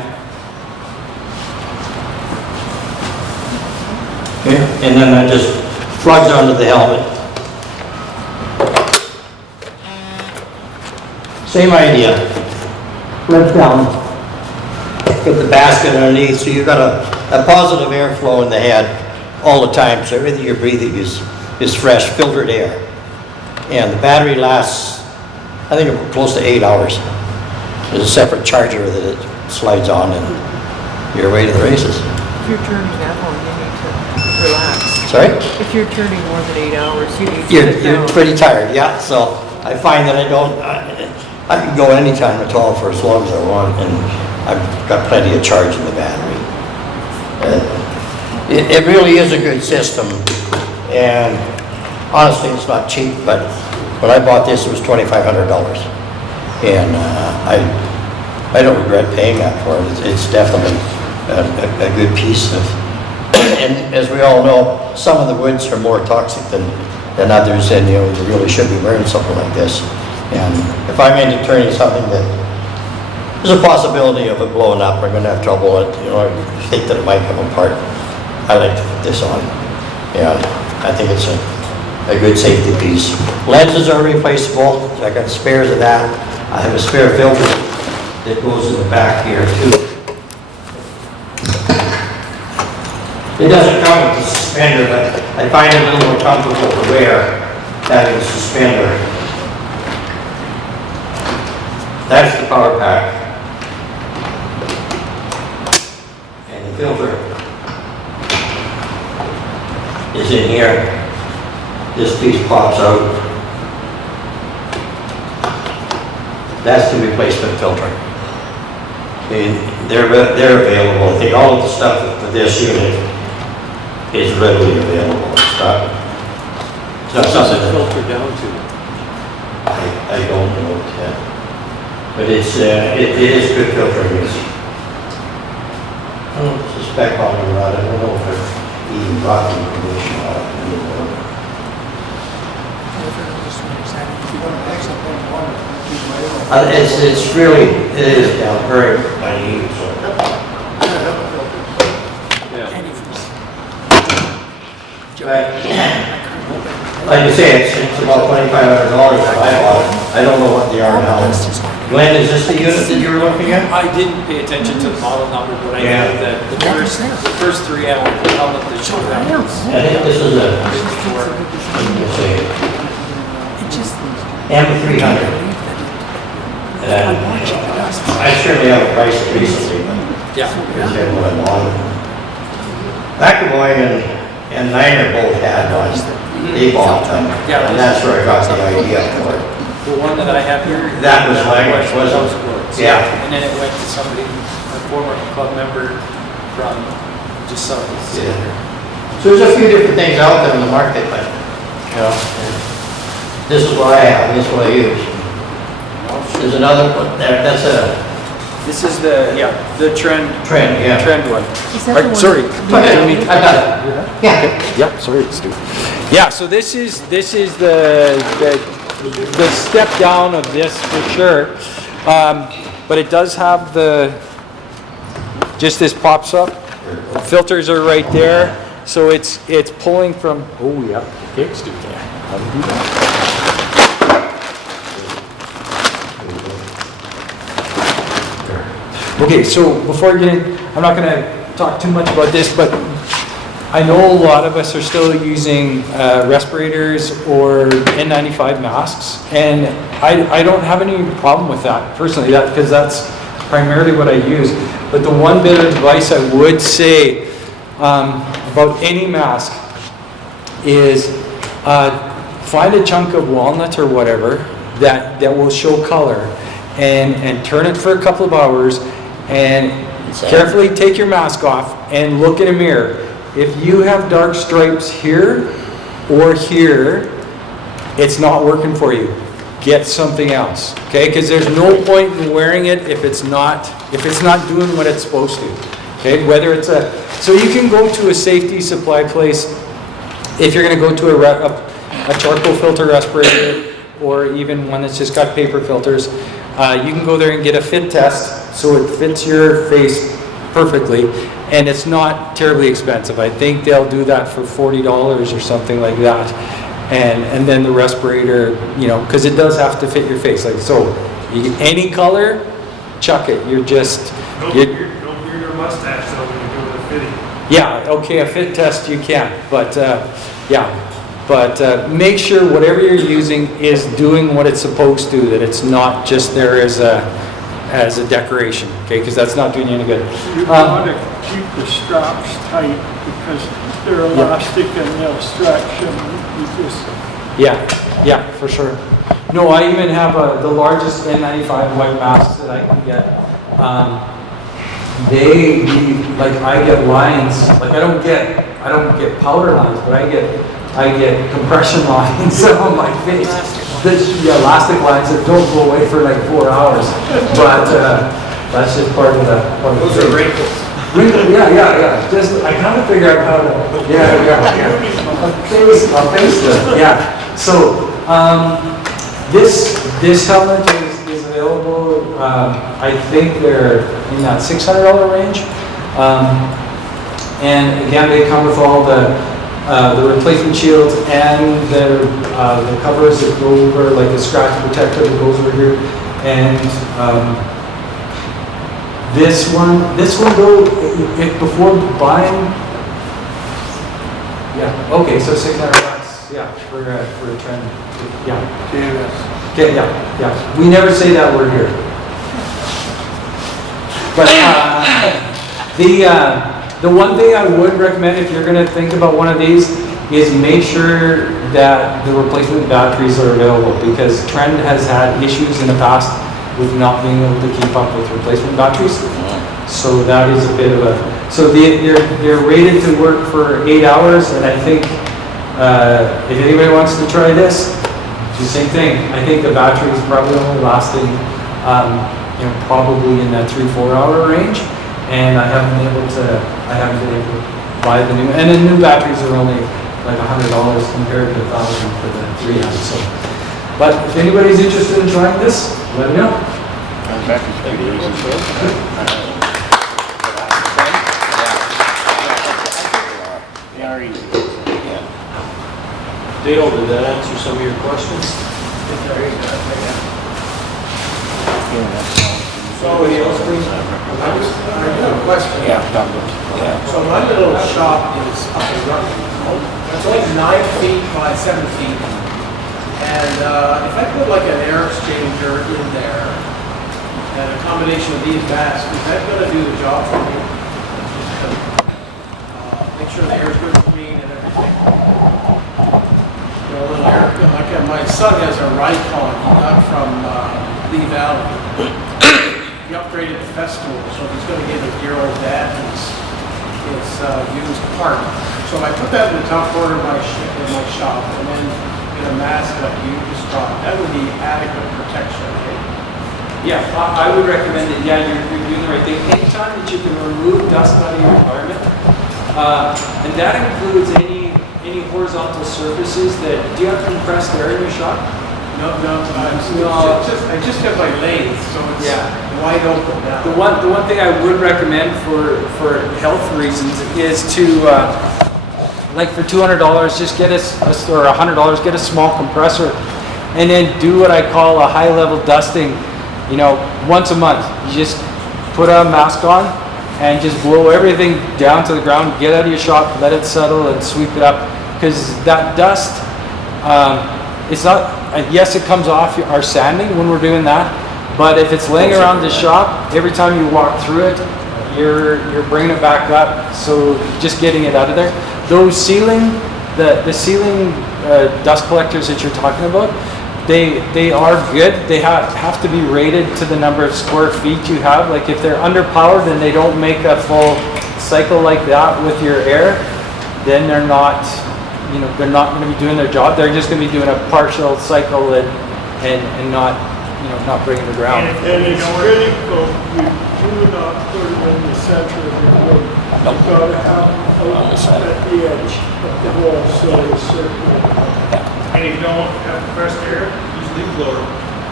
Okay. And then that just plugs onto the helmet. Same idea. Flip down. Put the basket underneath, so you've got a positive airflow in the head all the time, so everything you're breathing is fresh, filtered air. And the battery lasts, I think, close to 8 hours. There's a separate charger that it slides on, and you're away to the races. If you're turning that long, you need to relax. Sorry? If you're turning more than 8 hours, you need to sit You're down. pretty tired, yeah. So I find that I can go anytime at all for as long as I want, and I've got plenty of charge in the battery. It really is a good system, and honestly, it's not cheap, but when I bought this, it was $2,500. And I don't regret paying that for it. It's definitely a good piece of, and as we all know, some of the woods are more toxic than others, and you know, you really should be wearing something like this. And if I'm into turning something that there's a possibility of it blowing up, I'm going to have trouble with it, you know, I think that it might come apart. I like to put this on. Yeah, I think it's a good safety piece. Lenses are replaceable. I got spares of that. I have a spare filter that goes in the back here too. It doesn't come with the suspender, but I find it a little more comfortable to wear having a suspender. That's the power pack. And the filter is in here. This piece pops out. That's the replacement filter. And they're available. I think all of the stuff for this unit is readily available. It's not something that filter down to. I don't know yet. But it is good filtering. I don't suspect on the rod. I don't know if I've even brought the information out anymore. It's really, it is down very minute, so. Like you say, it's about $2,500 that I bought. I don't know what they are now. Glenn, is this the unit that you were looking at? I didn't pay attention to the model number, but I know that the first three element that showed that was I think this is a, let's see, M300. And I certainly haven't priced it recently, but yeah. here's what I wanted. McAvoy and Niner both had one. They bought them, Yeah. and that's where I got the idea for it. The one that I have here. That was language, wasn't it? Quartz. Yeah. And then it went to somebody, a former club member from just south of the city. Yeah. So there's a few different things out there in the market, but, you know, this is what I have, this is what I use. There's another one there, that's a This is the trend trend, yeah. trend one. Is that the one- Sorry. I got it. Yeah. Yeah, sorry, it's stupid. Yeah, so this is the step down of this for sure. But it does have just this pops up. Filters are right there. So it's pulling from, oh yeah, the cakes do that. How do you do that? Okay, so before we get in, I'm not gonna talk too much about this, but I know a lot of us are still using respirators or N95 masks, and I don't have any problem with that personally, because that's primarily what I use. But the one bit of advice I would say about any mask is find a chunk of walnut or whatever that will show color, and turn it for a couple of hours, and carefully take your mask off and look in a mirror. If you have dark stripes here or here, it's not working for you. Get something else, okay? Because there's no point in wearing it if it's not doing what it's supposed to, okay? Whether it's so you can go to a safety supply place if you're going to go to a charcoal filter respirator, or even one that's just got paper filters. You can go there and get a fit test so it fits your face perfectly, and it's not terribly expensive. I think they'll do that for $40 or something like that, and then the respirator, you know, because it does have to fit your face. Like so, any color, chuck it. You're just Don't wear your mustache though when you do the fitting. yeah, okay, a fit test you can, but make sure whatever you're using is doing what it's supposed to, that it's not just there as a decoration, okay, because that's not doing you any good. You want to keep the straps tight because they're elastic and they'll stretch and you just... Yeah, for sure. No, I even have the largest N95 white masks that I can get. I get lines, like I don't get powder lines, but I get I get compression lines on my face. Yeah, elastic lines that don't go away for like 4 hours. But that's just part of the. Those are wrinkles. Yeah. Just, I kind of figure out how to, I'll face them, yeah. So, this helmet is available, I think they're in that $600 range. And again, they come with all the replacement shields and the covers that go over, like the scratch protector that goes over here. And this one though, if before buying, yeah, okay, so $600, yeah, for a trend, yeah. Okay, yeah. We never say that word here. But the one thing I would recommend if you're going to think about one of these is make sure that the replacement batteries are available, because Trend has had issues in the past with not being able to keep up with replacement batteries. So that is a bit of a, so they're rated to work for 8 hours, and I think if anybody wants to try this, do the same thing. I think the battery is probably only lasting, probably in that 3-4 hour range, and I haven't been able to buy the new, and the new batteries are only like $100 compared to $1,000 for the 3 amp. So, but if anybody's interested in trying this, let me know. Dale, did that answer some of your questions? Somebody else, please? I have a question. So my little shop is up and running. It's only 9 feet by 7 feet. And if I put like an air exchanger in there, and a combination of these vats, is that going to do the job for me? Make sure the air is good and clean and everything. A little air, like my son has a Raycon he got from Lee Valley. He upgraded the festival, so he's going to get a year-old dad his used part. So I put that in the top corner of my shop, and then get a mask like you described. That would be adequate protection, right? Yeah, I would recommend it. Yeah, you're doing the right thing. Anytime that you can remove dust out of your environment, and that includes any horizontal surfaces that, do you have compressed air in your shop? No, I just have my lathe, so it's wide open now. The one thing I would recommend for health reasons is to, like for $200, just get or $100, get a small compressor, and then do what I call a high-level dusting. Once a month, you just put a mask on and just blow everything down to the ground. Get out of your shop, let it settle, and sweep it up. Because that dust, it's not, yes, it comes off our sanding when we're doing that, but if it's laying around the shop, every time you walk through it, you're bringing it back up, so just getting it out of there. Those the ceiling dust collectors that you're talking about, they are good. They have to be rated to the number of square feet you have. Like if they're underpowered and they don't make a full cycle like that with your air, then they're not going to be doing their job. They're just going to be doing a partial cycle and not bringing the ground. And it's critical you do not put it in the center of your wood. You've got to have it out at the edge of the wall so it's circular. And if you don't have compressed air, use leaf blower.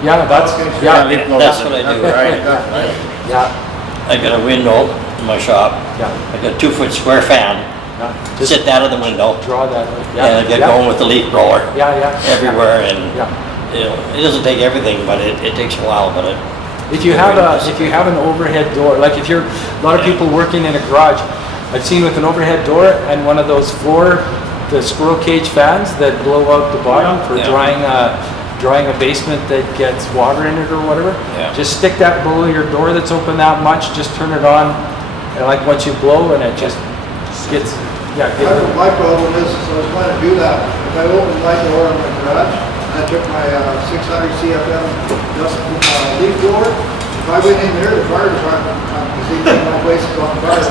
That's what I do, right? I got a window in my shop. I got a 2-foot square fan. Just sit that in the window. Draw that. And get going with the leaf blower. Everywhere, and it doesn't take everything, but it takes a while. But if you have an overhead door, like if you're a lot of people working in a garage, I've seen with an overhead door and one of those the squirrel cage fans that blow out the bottom for drying a basement that gets water in it or whatever. Just stick that below your door that's open that much. Just turn it on, and like once you blow, and it just gets. My problem is I was trying to do that. If I opened my door in my garage, and I took my 600 CFM dust leaf blower, if I went in there, the fire department would come, because my place is on fire.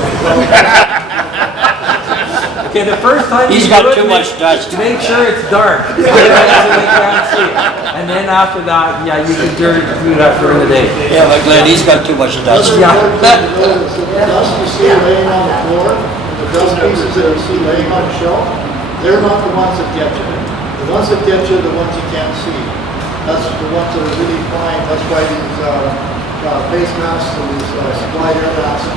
Okay, the first time He's you got do it, too much dust. make sure it's dark. So they can't see it. And then after that, yeah, you can do that during the day. Yeah, but Glenn, he's got too much dust. Yeah. The dust you see laying on the floor, the dust pieces that you see laying on the shelf, they're not the ones that get you. The ones that get you are the ones you can't see. That's the ones that are really fine. That's why these face masks and these supplied air masks,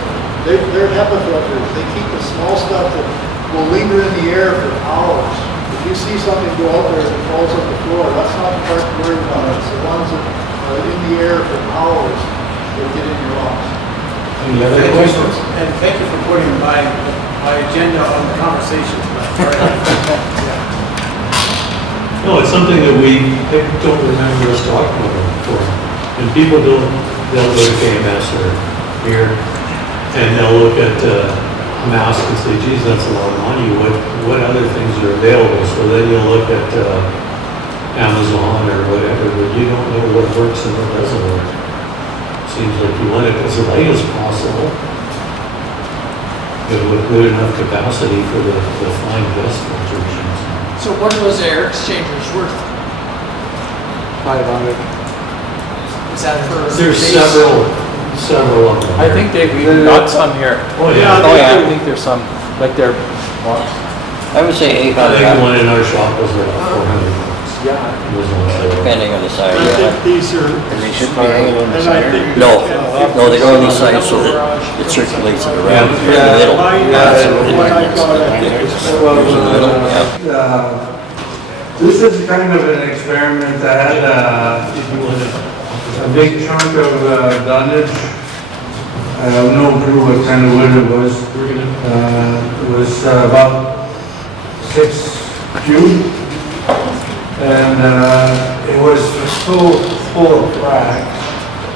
they're HEPA filters. They keep the small stuff that will linger in the air for hours. If you see something go out there that falls on the floor, that's not the part to worry about. It's the ones that are in the air for hours that get in your lungs. Any other questions? And thank you for putting my agenda on the conversation tonight. No, it's something that they don't remember us talking about before. And people don't, they'll look at KMS or here, and they'll look at mask and say, geez, that's a lot of money. What other things are available? So then you'll look at Amazon or whatever, but you don't know what works and what doesn't work. Seems like you want it as light as possible, but with good enough capacity for the fine dust filtration. So what are those air exchangers worth? 500. Is that for? There's several of them. I think they've even got some here. Oh, yeah. Oh, yeah, I think there's some, like they're, I would say I think 800, one in our shop was like $400. yeah. It was on sale. depending on the size. I think these are, And they should be hanging on the and I side. think. No, they go on the side so that it circulates it around. Put it in the middle. Mine, That's what what I got, I think it is is. Goes in the middle, yeah. This is kind of an experiment. I had a big chunk of dunnage. I have no clue what kind of wood it was. It was about 6 cube. And it was so full of cracks.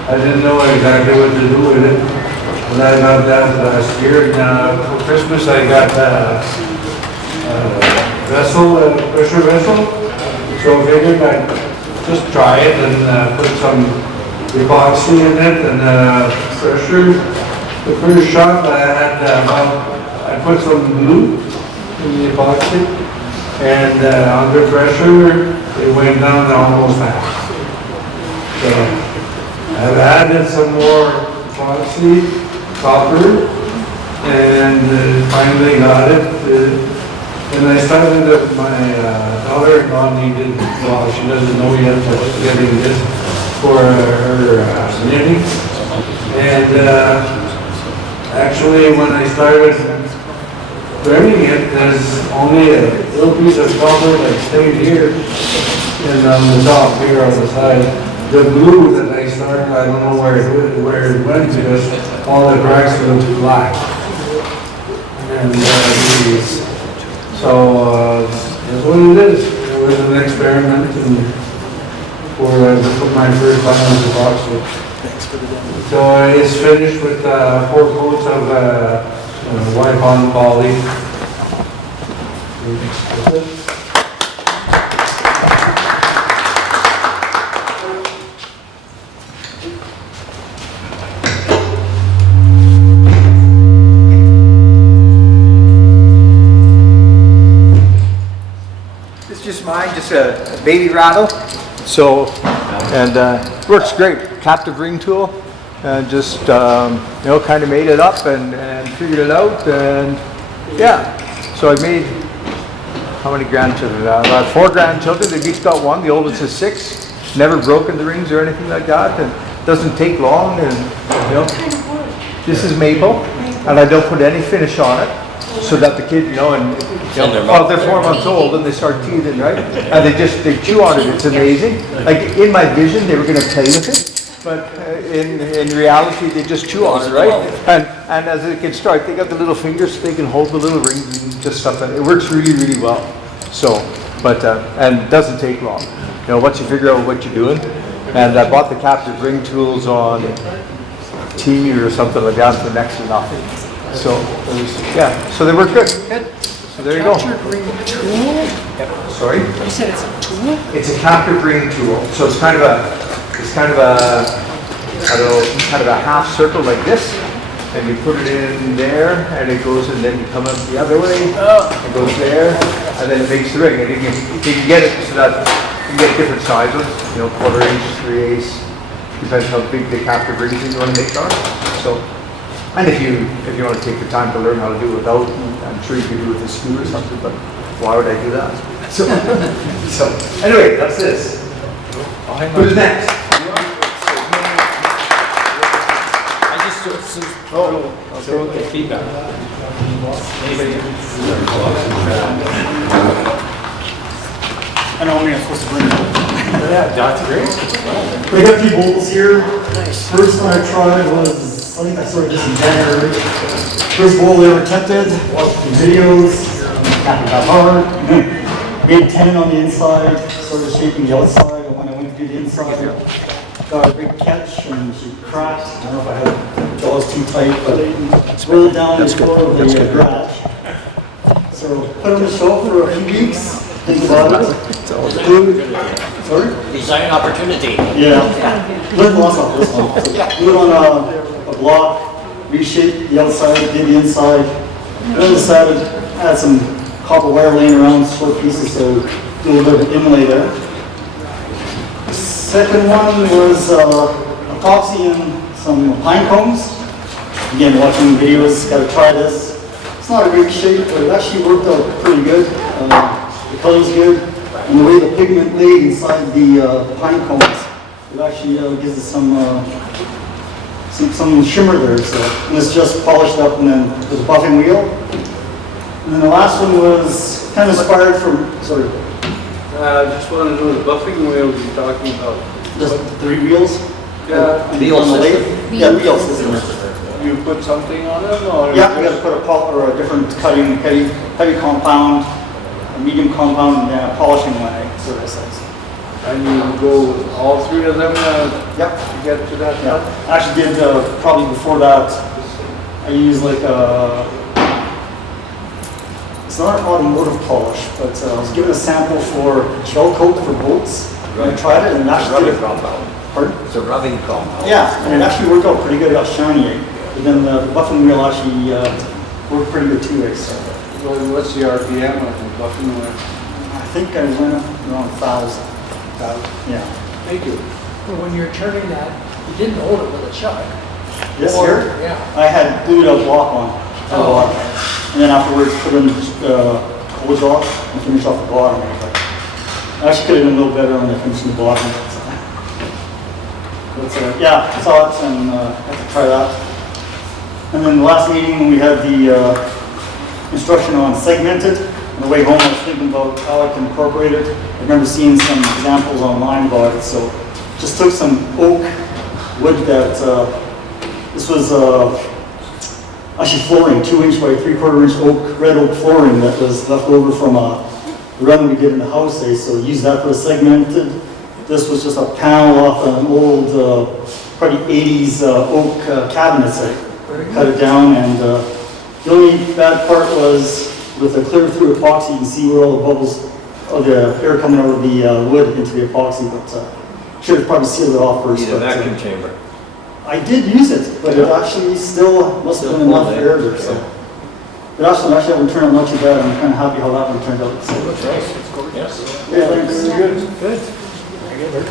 I didn't know exactly what to do with it. And I got that last year. And for Christmas I got pressure vessel. So I figured I'd just try it and put some epoxy in it and pressure. The first shot I had I put some glue in the epoxy, and under pressure it went down to almost half. So I've added some more epoxy, copper, and finally got it. And I started at my daughter-in-law needed, well, she doesn't know yet, but she's getting this for her knitting. And actually, when I started burning it, there's only a little piece of copper that stayed here and on the top here on the side. The glue that I started, I don't know where it went because all the cracks went black. And so that's what it is. It was an experiment to put my first time in the box. So it's finished with 4 coats of white pond poly. It's just mine, just a baby rattle. So, and works great. Captive ring tool. And just, kind of made it up and figured it out. And yeah, so I made, how many grandchildren? About 4 grandchildren. They've each got one. The oldest is 6. Never broken the rings or anything like that. And doesn't take long. And, this is maple. And I don't put any finish on it. So that the kid, well, they're 4 months old and they start teething, right? And they chew on it. It's amazing. Like in my vision, they were going to play with it, but in reality, they just chew on it, right? And as it gets started, they got the little fingers, so they can hold the little rings and just stuff. It works really, really well. So, but and it doesn't take long. Once you figure out what you're doing. And I bought the captive ring tools on T or something like that for next to nothing. So it was, so they work good. So there you go. Captured ring tool? Yep. Sorry? You said it's a tool? It's a captive ring tool. So it's kind of a, I don't know, kind of a half circle like this. and you put it in there, and it goes, and then you come up the other way, it goes there, and then it makes the ring. And you can get it so that you can get different sizes, you know, 1/4 inch, 3/8, depends how big the captive rings you want to make are. So, and if you want to take the time to learn how to do it without, I'm sure you could do it with a screw or something, but why would I do that? So, anyway, that's this. Who's next? So the feedback. I know how many I'm supposed to bring. Yeah, that's great. We got a few bowls here. Nice. First one I tried was, I think I started this in January. First bowl they ever attempted, watched a few videos, not that hard. Made a tenon on the inside, started shaping the outside, and when I went to do the inside, got a big catch and she cracked. I don't know if I had the jaws too tight, but it's rolled down the floor of the garage. So put it on the shelf for a few weeks, think about it. Sorry? Design opportunity. Yeah. Learned lots off this one. So do it on a block, reshape the outside, did the inside. And then decided I had some copper wire laying around, short pieces, so do a little bit of inlay there. Second one was epoxy and some pine cones. Again, watching videos, gotta try this. It's not a great shape, but it actually worked out pretty good. The color's good, and the way the pigment laid inside the pine cones, it actually gives it some shimmer there. So, and it's just polished up, and then there's a buffing wheel. And then the last one was kind of inspired from, sorry. Just want to know the buffing wheel you're talking about. Just 3 wheels? Yeah. Wheels on the lathe? Yeah, wheels. You put something on them, or? Yeah, we got to put a different cutting, heavy compound, a medium compound, and then a polishing line, sort of size. And you go all 3 of them yep. to get to that? Yeah. I actually did, probably before that, I used like it's not an automotive polish, but I was given a sample for gel coat for boats. And I tried it, and it actually did. Compound. Pardon? It's a rubbing compound. Yeah, and it actually worked out pretty good. It got shiny. But then the buffing wheel actually worked pretty good too. So. Well, what's the RPM of the buffing wheel? I think I went up around 1,000. Yeah. Thank you. Well, when you're turning that, you didn't hold it with a chuck. This Or- here? Yeah. I had glued a block on the bottom. And then afterwards put in hose off and finish off the bottom. I actually could have done a little better on the finishing the bottom. But yeah, I saw it and had to try that. And then the last meeting we had the instruction on segmented. On the way home I was thinking about how I can incorporate it. I remember seeing some examples online about it. So just took some oak wood that, this was actually flooring, 2-inch by 3/4 inch oak, red oak flooring that was left over from the run we did in the house. So used that for a segmented. This was just a panel off an old, probably 80s oak cabinets. I cut it down, and the only bad part was with the clear through epoxy, you can see where all the bubbles of the air coming out of the wood into the epoxy, but should have probably sealed it off first. Need a vacuum chamber. I did use it, but it actually still must have been enough air there. So. But actually one turned out not too bad. I'm kind of happy how that one turned out. So. Looks nice. Yes. Yeah, thanks. Good. Good.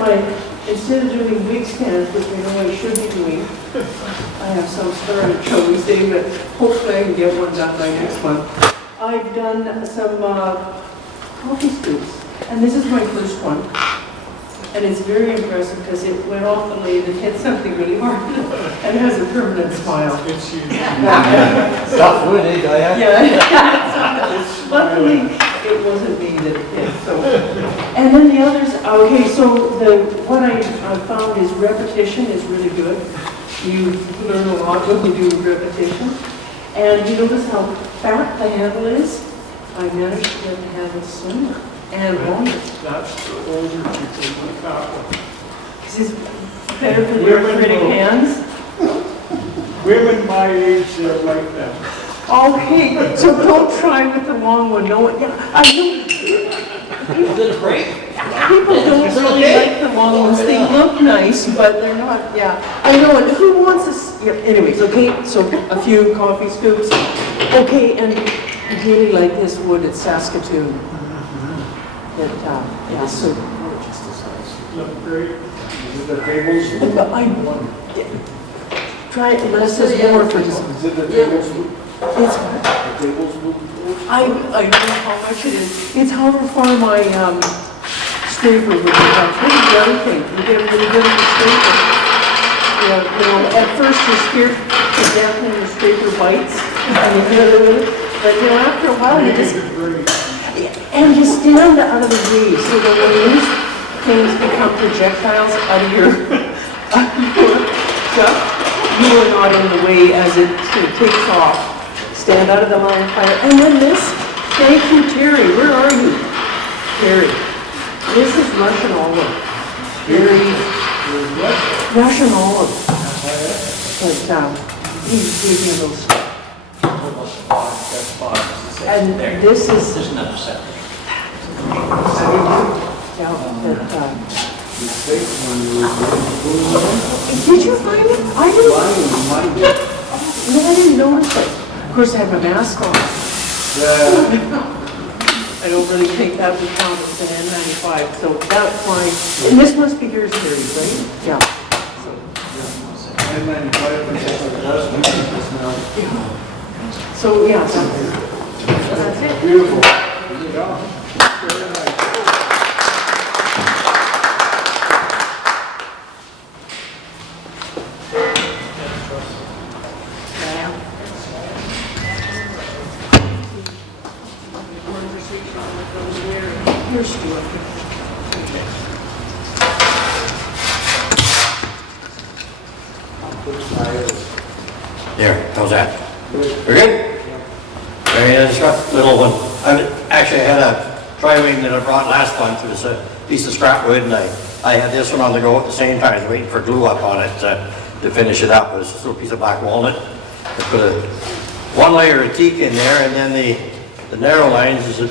Okay, instead of doing wig stands, which I know I should be doing, I have some started, shall we say, but hopefully I can get one done by next month. I've done some coffee scoops, and this is my first one. And it's very impressive because it went off the lathe, it hit something really hard, and it has a permanent smile. It's huge. Stop wood, eh, Diane? Yeah. Luckily, it wasn't me that it hit. So. And then the others, okay, so what I found is repetition is really good. You learn a lot when you do repetition. And you notice how fat the handle is? I managed to get the handle slimmer. and longer. That's the older people like that one. Is this better for the arthritic hands? Women my age, they're like that. Okay, so don't try with the long one. No, yeah, I know. People don't really like the long ones. They look nice, but they're not, yeah. I know, and who wants this? Yeah, anyways, okay, so a few coffee scoops. Okay, and I really like this wood at Saskatoon. Yeah, so. Look great. The tables. But try it, unless there's more for this. Is it the tables? It's, I don't know how much it is. It's however far my scraper would be. That's really the other thing. You get really good at the scraper. Yeah, you know, at first you're scared to death when the scraper bites. And you get it, but you know, after a while you just, and you stand out of the way so that when these things become projectiles out of your stuff, you are not in the way as it takes off. Stand out of the line of fire. And then this, thank you, Terry. Where are you? Terry. This is Russian olive. Terry. Russian olive. But he gave me those. And this is. There's another set. Did you find it? I didn't. No, I didn't notice it. Of course, I had my mask on. I don't really think that would count as an N95, so that's fine. And this must be yours, Terry, right? Yeah. So, yeah, that's it. Beautiful. Here's Stuart. There, how's that? We're good? Very nice, little one. Actually, I had a tri-wing that I brought last month. It was a piece of scrap wood, and I had this one on the go at the same time. I was waiting for glue up on it to finish it up. It was a little piece of black walnut. I put one layer of teak in there, and then the narrow lines is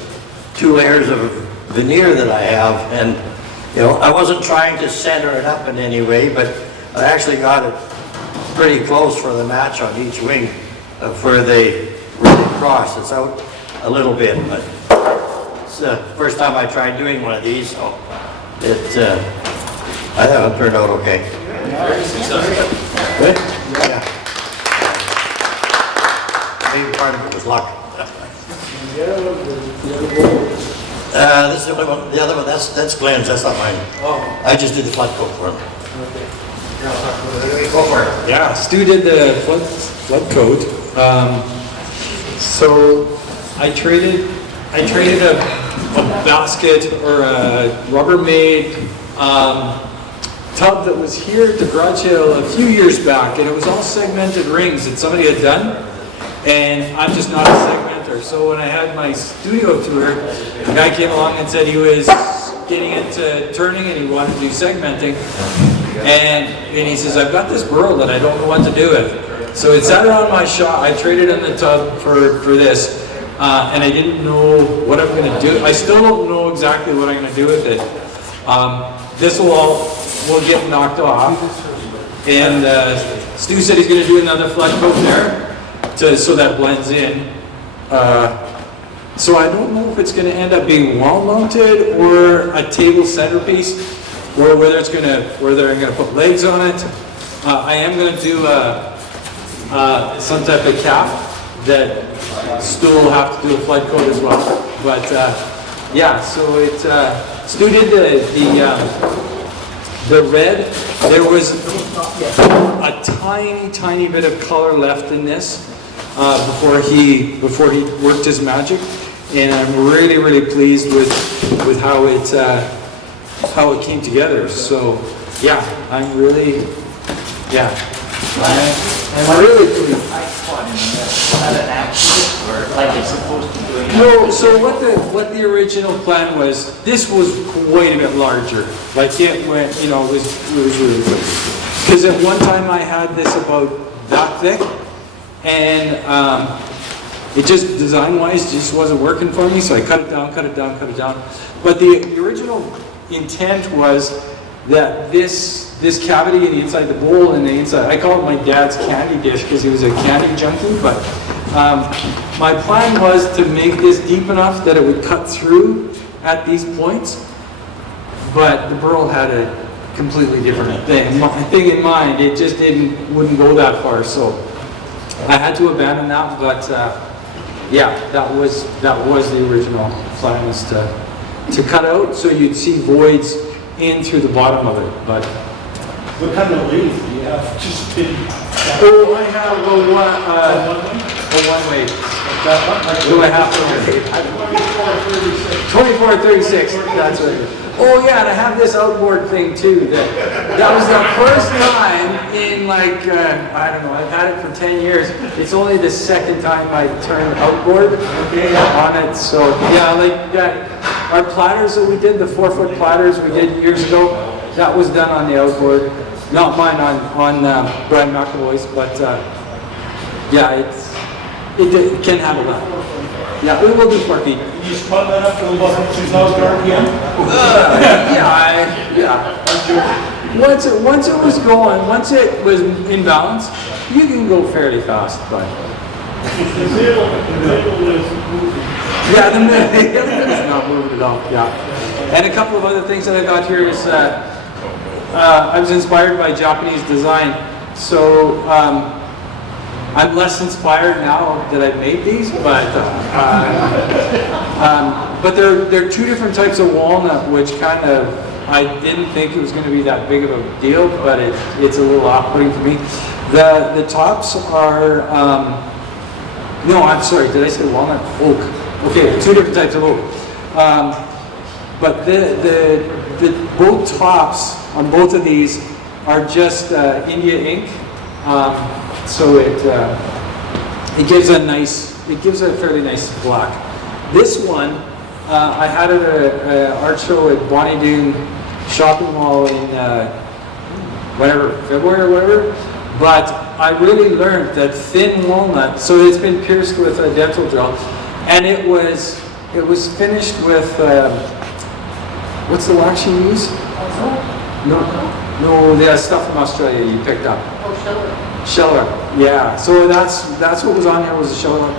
2 layers of veneer that I have. And you know, I wasn't trying to center it up in any way, but I actually got it pretty close for the match on each wing of where they really cross. It's out a little bit, but it's the first time I tried doing one of these, so I thought it turned out okay. Good? Yeah. Maybe part of it was luck. This is the only one. The other one, that's Glenn's. That's not mine. Oh. I just did the flat coat for him. Okay. Go for it. Yeah, Stu did the flood coat. So I traded a basket or a Rubbermaid tub that was here at the garage sale a few years back, and it was all segmented rings that somebody had done, and I'm just not a segmenter. So when I had my studio tour, the guy came along and said he was getting into turning and he wanted to do segmenting. And he says, I've got this burl that I don't know what to do with. So it sat around my shop. I traded in the tub for this, and I didn't know what I'm going to do. I still don't know exactly what I'm going to do with it. This will get knocked off. And Stu said he's going to do another flat coat there so that blends in. So I don't know if it's going to end up being wall mounted or a table centerpiece, or whether I'm going to put legs on it. I am going to do some type of cap that Stu will have to do a flood coat as well. But yeah, so Stu did the red. There was a tiny bit of color left in this before he worked his magic, and I'm really pleased with how it came together. So yeah, I'm really pleased. or like it's supposed to do? No, so what the original plan was, this was quite a bit larger. Like it went, you know, it was really good. Because at one time I had this about that thick, and it just, design-wise, just wasn't working for me, so I cut it down, cut it down, cut it down. But the original intent was that this cavity in the inside the bowl and the inside, I call it my dad's candy dish because he was a candy junkie, but my plan was to make this deep enough that it would cut through at these points, but the burl had a completely different thing in mind. It just wouldn't go that far, so I had to abandon that, but yeah, that was the original plan, was to cut out so you'd see voids in through the bottom of it, but. What kind of lathe do you have? Just been. Oh, I have a one-way. Do I have to? 2436, that's right. Oh yeah, and I have this outboard thing too. That was the first time in like, I don't know, I've had it for 10 years. It's only the second time I turned outboard on it. So yeah, like our platters that we did, the 4-foot platters we did years ago, that was done on the outboard. Not mine, on Brian McAvoy's, but yeah, it can handle that. Yeah, we will do Sparky. You just button that up to about 2,000 RPM? Yeah. Once it was going, once it was in balance, you can go fairly fast, but. The middle is moving. Yeah, the middle is not moving at all, yeah. And a couple of other things that I got here is I was inspired by Japanese design, so I'm less inspired now that I've made these, but they're two different types of walnut, which kind of, I didn't think it was going to be that big of a deal, but it's a little off-putting for me. The tops are, no, I'm sorry, did I say walnut? Oak. Okay, two different types of oak. But the both tops on both of these are just India ink. So it gives a fairly nice black. This one, I had at an art show at Bonnie Doon shopping mall in February or whatever. But I really learned that thin walnut, so it's been pierced with a dental gel, and it was finished with what's the wax you use? No, the stuff from Australia you picked up. Oh, Sheller, yeah. So that's what was on here, was a sheller.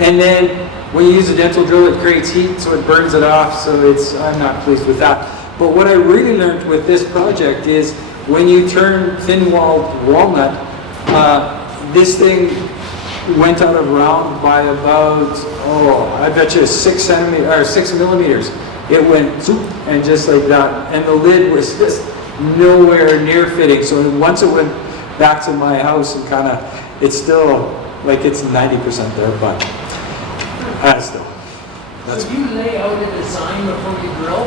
And then when you use a dental drill, it creates heat, so it burns it off. So I'm not pleased with that. But what I really learned with this project is when you turn thin-walled walnut, this thing went out of round by about, I bet you 6 millimeters. It went zoop, and just like that, and the lid was just nowhere near fitting. So once it went back to my house, and kind of, it's still like it's 90% there, but still. So you lay out a design before you drill?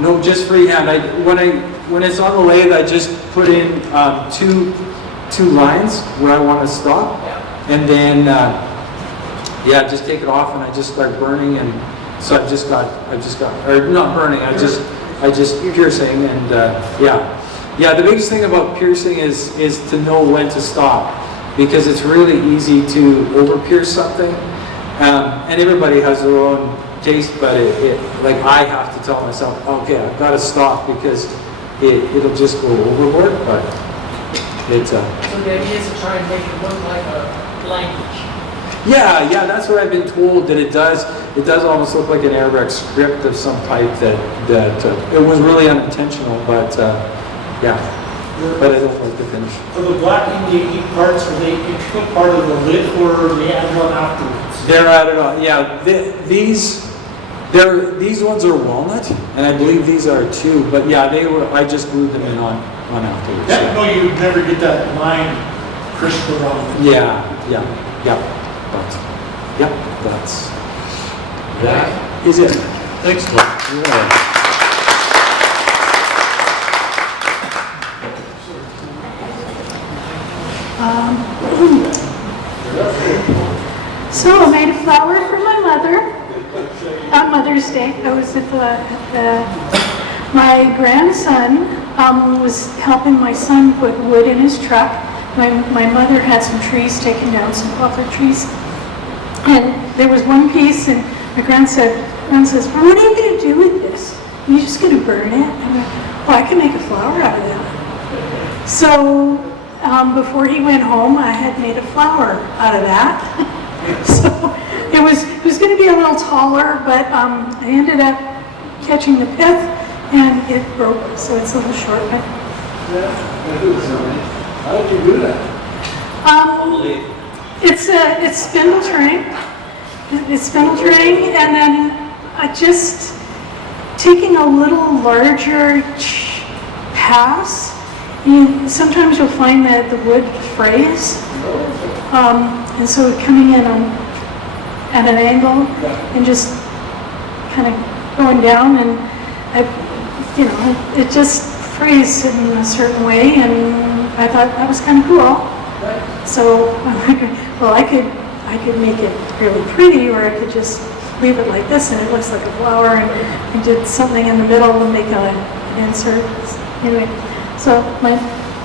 No, just freehand. When it's on the lathe, I just put in two lines where I want to stop, and then just take it off, and I just start burning, and so I've just got, or not burning, I just piercing, and the biggest thing about piercing is to know when to stop, because it's really easy to over pierce something, and everybody has their own taste, but like I have to tell myself, okay, I've got to stop, because it'll just go overboard, but it's So the idea is to try and make it look like a blanket. Yeah, that's what I've been told, that it does almost look like an airbrush script of some type, that it was really unintentional, but but I don't like the finish. For the black India ink parts, are they integral part of the lid, or are they added on afterwards? They're added on, yeah. These ones are walnut, and I believe these are too, but yeah, I just glued them in on afterwards. Yeah, no, you'd never get that line crisp around. Yeah. That is it. Excellent. Yeah. So I made a was at my grandson was helping my son put wood in his truck. My mother had some trees taken down, some poplar trees. And there was one piece, and my grandson says, "What are you going to do with this? Are you just going to burn it?" And I went, "Well, I can make a flower out of that." So before he went home, I had made a flower out of that. So it was going to be a little taller, but I ended up catching the pith, and it broke, so it's a little short. But How did you do that? It's spindle turning. It's spindle turning, and then just taking a little larger pass. Sometimes you'll find that the wood frays, and so coming in at an angle and just kind of going down, and it just frays in a certain way, and I thought that was kind of cool. So well, I could make it really pretty, or I could just leave it like this, and it looks like a flower, and I did something in the middle and make an insert. Anyway, so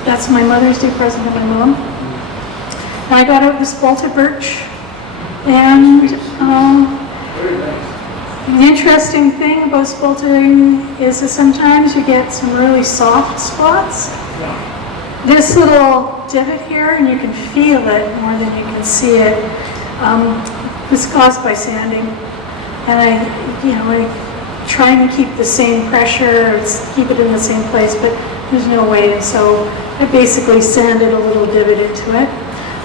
that's my Mother's Day present to my mom. And I got out this bolted birch, and the interesting thing about spalting is that sometimes you get some really soft spots. This little divot here, and you can feel it more than you can see it. It's caused by sanding, and I trying to keep the same pressure, keep it in the same place, but there's no way, and so I basically sanded a little divot into it.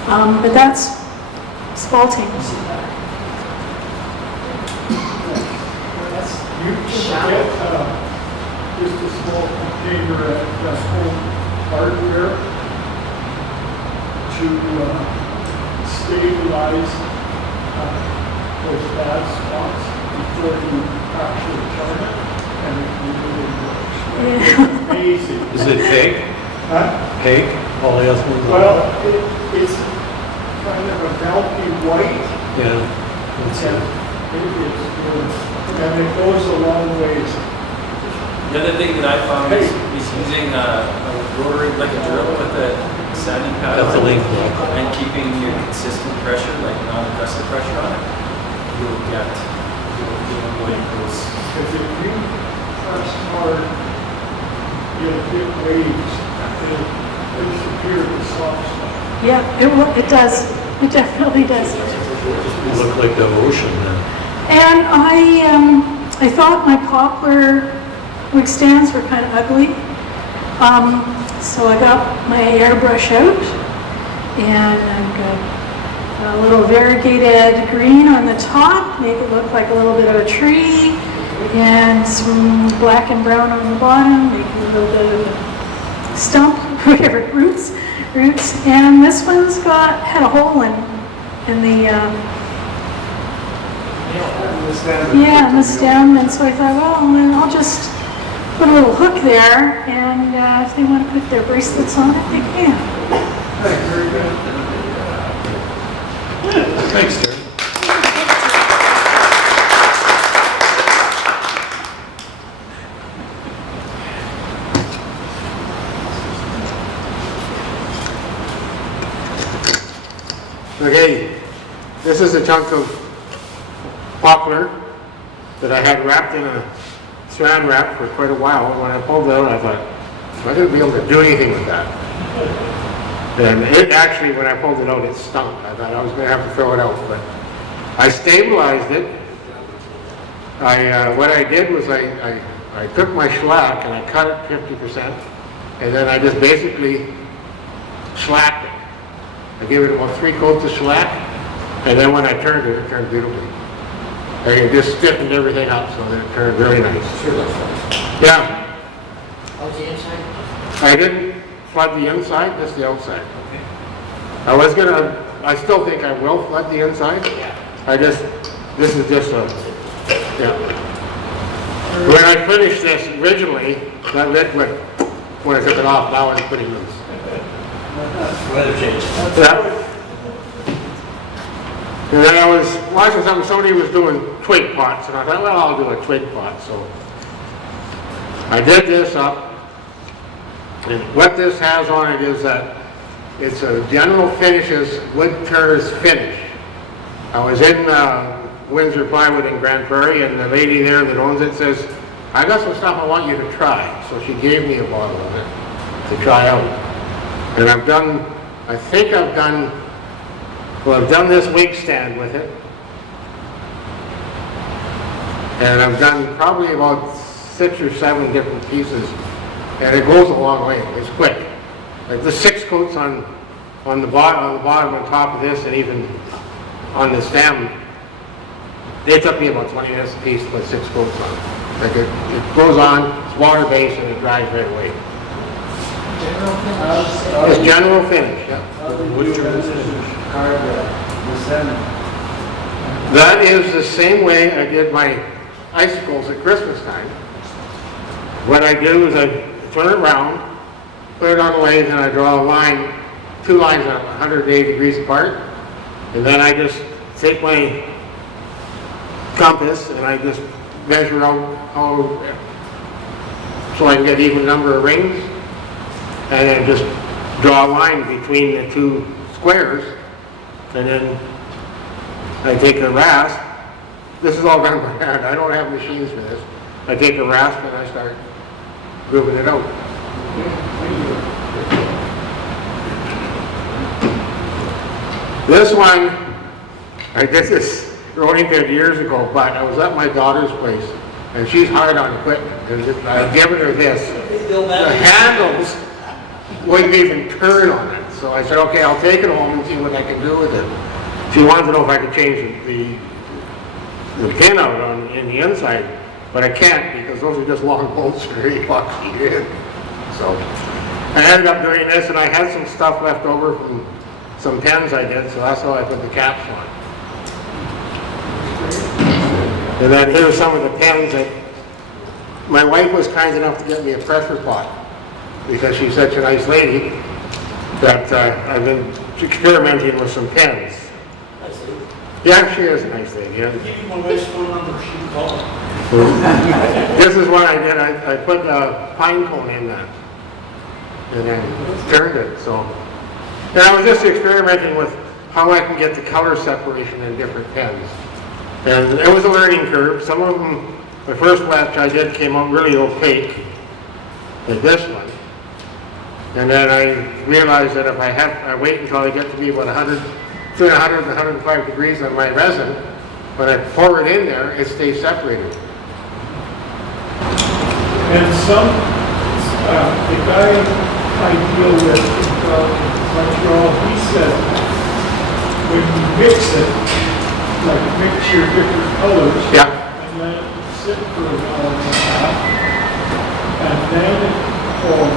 But that's spalting. You can get just a small container at home hardware to stabilize those bad spots before you actually turn it, and it really works. It's amazing. Is it cake? Huh? Cake? Polyethylene? Well, it's kind of a milky white. Yeah. It is good, and it goes a long ways. The other thing that I found is using a rotary, like a drill with a sanding pad on it, and keeping your consistent pressure, like non-aggressive pressure on it, you'll avoid those. Because if you press hard, you'll get waves. It'll disappear the soft spot. Yeah, it does. It definitely does. You look like the ocean then. And I thought my poplar wig stands were kind of ugly. So I got my airbrush out, and I've got a little variegated green on the top, make it look like a little bit of a tree, and some black and brown on the bottom, make it a little bit of a stump, whatever, roots. And this one's had a hole in the in the stem, and so I thought, well, then I'll just put a little hook there, and if they want to put their bracelets on it, they can. Very good. Thanks, Terry. Okay, this is a chunk of poplar that I had wrapped in a saran wrap for quite a while. When I pulled it out, I thought, I'm not going to be able to do anything with that. And it actually, when I pulled it out, it stunk. I thought I was going to have to throw it out, but I stabilized it. What I did was I took my shellac and I cut it 50%, and then I just basically slapped it. I gave it about 3 coats of shellac, and then when I turned it, it turned beautifully. I just stiffened everything up so that it turned very nice. Yeah. How's the inside? I didn't flood the inside, just the outside. Okay. I still think I will flood the inside. Yeah. This is just a, yeah. When I finished this originally, that liquid, when I took it off, now it's pretty loose. Weather change. Yeah. And then I was watching something somebody was doing twig pots, and I thought, well, I'll do a twig pot, so I did this up, and what this has on it is that it's a General Finishes Woodturners finish. I was in Windsor Plywood in Grand Prairie, and the lady there that owns it says, I got some stuff I want you to try. So she gave me a bottle of it to try out. And I've done, I've done this wig stand with it. And I've done probably about 6 or 7 different pieces. And it goes a long way, it's quick. Like the 6 coats on the bottom and top of this, and even on the stem, they took me about 20 minutes a piece to put 6 coats on. Like it goes on, it's water-based, and it dries right away. It's general finish, yeah. That is the same way I did my icicles at Christmas time. What I do is I turn it around, put it on the lathe, and I draw a line, 2 lines at 180 degrees apart, and then I just take my compass and I just measure out how, so I can get even number of rings, and then just draw a line between the 2 squares, and then I take a rasp. This is all done by hand. I don't have machines for this. I take a rasp and I start grooving it out. This one, I did this growing bed years ago, but I was at my daughter's place, and she's hard on equipment, and I've given her this. The handles wouldn't even turn on it, so I said, okay, I'll take it home and see what I can do with it. She wanted to know if I could change the pin out in the inside, but I can't because those are just long bolts for $8 in. So I ended up doing this, and I had some stuff left over from some pens I did, so that's how I put the caps on. And then here's some of the pens that my wife was kind enough to get me a pressure pot because she's such a nice lady that I've been experimenting with some pens. Yeah, she is a nice lady. Yeah. Give you my wife's phone number, she can call her. This is what I did. I put a pine cone in that and then turned it. So, and I was just experimenting with how I can get the color separation in different pens. And it was a learning curve. Some of them, the first batch I did came out really opaque, like this one. And then I realized that if I wait until I get to be about between 100 and 105 degrees on my resin, when I pour it in there, it stays separated. And the guy I deal with in Montreal, he said, when you mix it, like mix your different colors, and let it sit for an hour and a half, and then pour,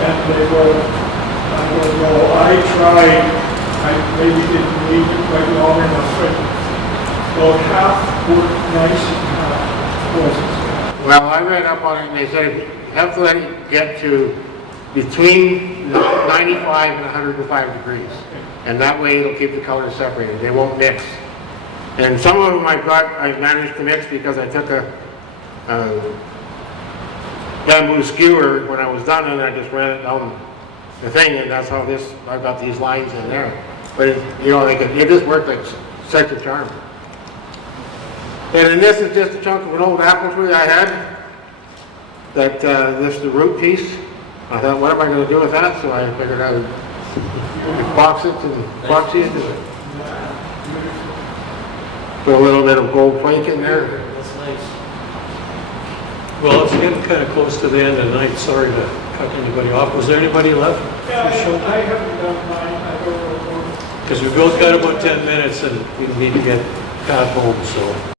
and they go, I don't know, I tried, I maybe didn't leave it quite long enough, but about half worked nice and half wasn't. Well, I read up on it, and they said you have to let it get to between 95 and 105 degrees. And that way it'll keep the colors separated. They won't mix. And some of them I managed to mix because I took a bamboo skewer when I was done, and I just ran it down the thing, and that's how I got these lines in there. But it just worked like such a charm. And then this is just a chunk of an old apple tree I had. This is the root piece. I thought, what am I going to do with that? So I figured I would box it and epoxy it. Put a little bit of gold flake in there. That's nice. Well, it's getting kind of close to the end of the night. Sorry to cut anybody off. Was there anybody left? Yeah, I haven't done mine, I don't know. Because we've both got about 10 minutes and we need to get Pat home, so.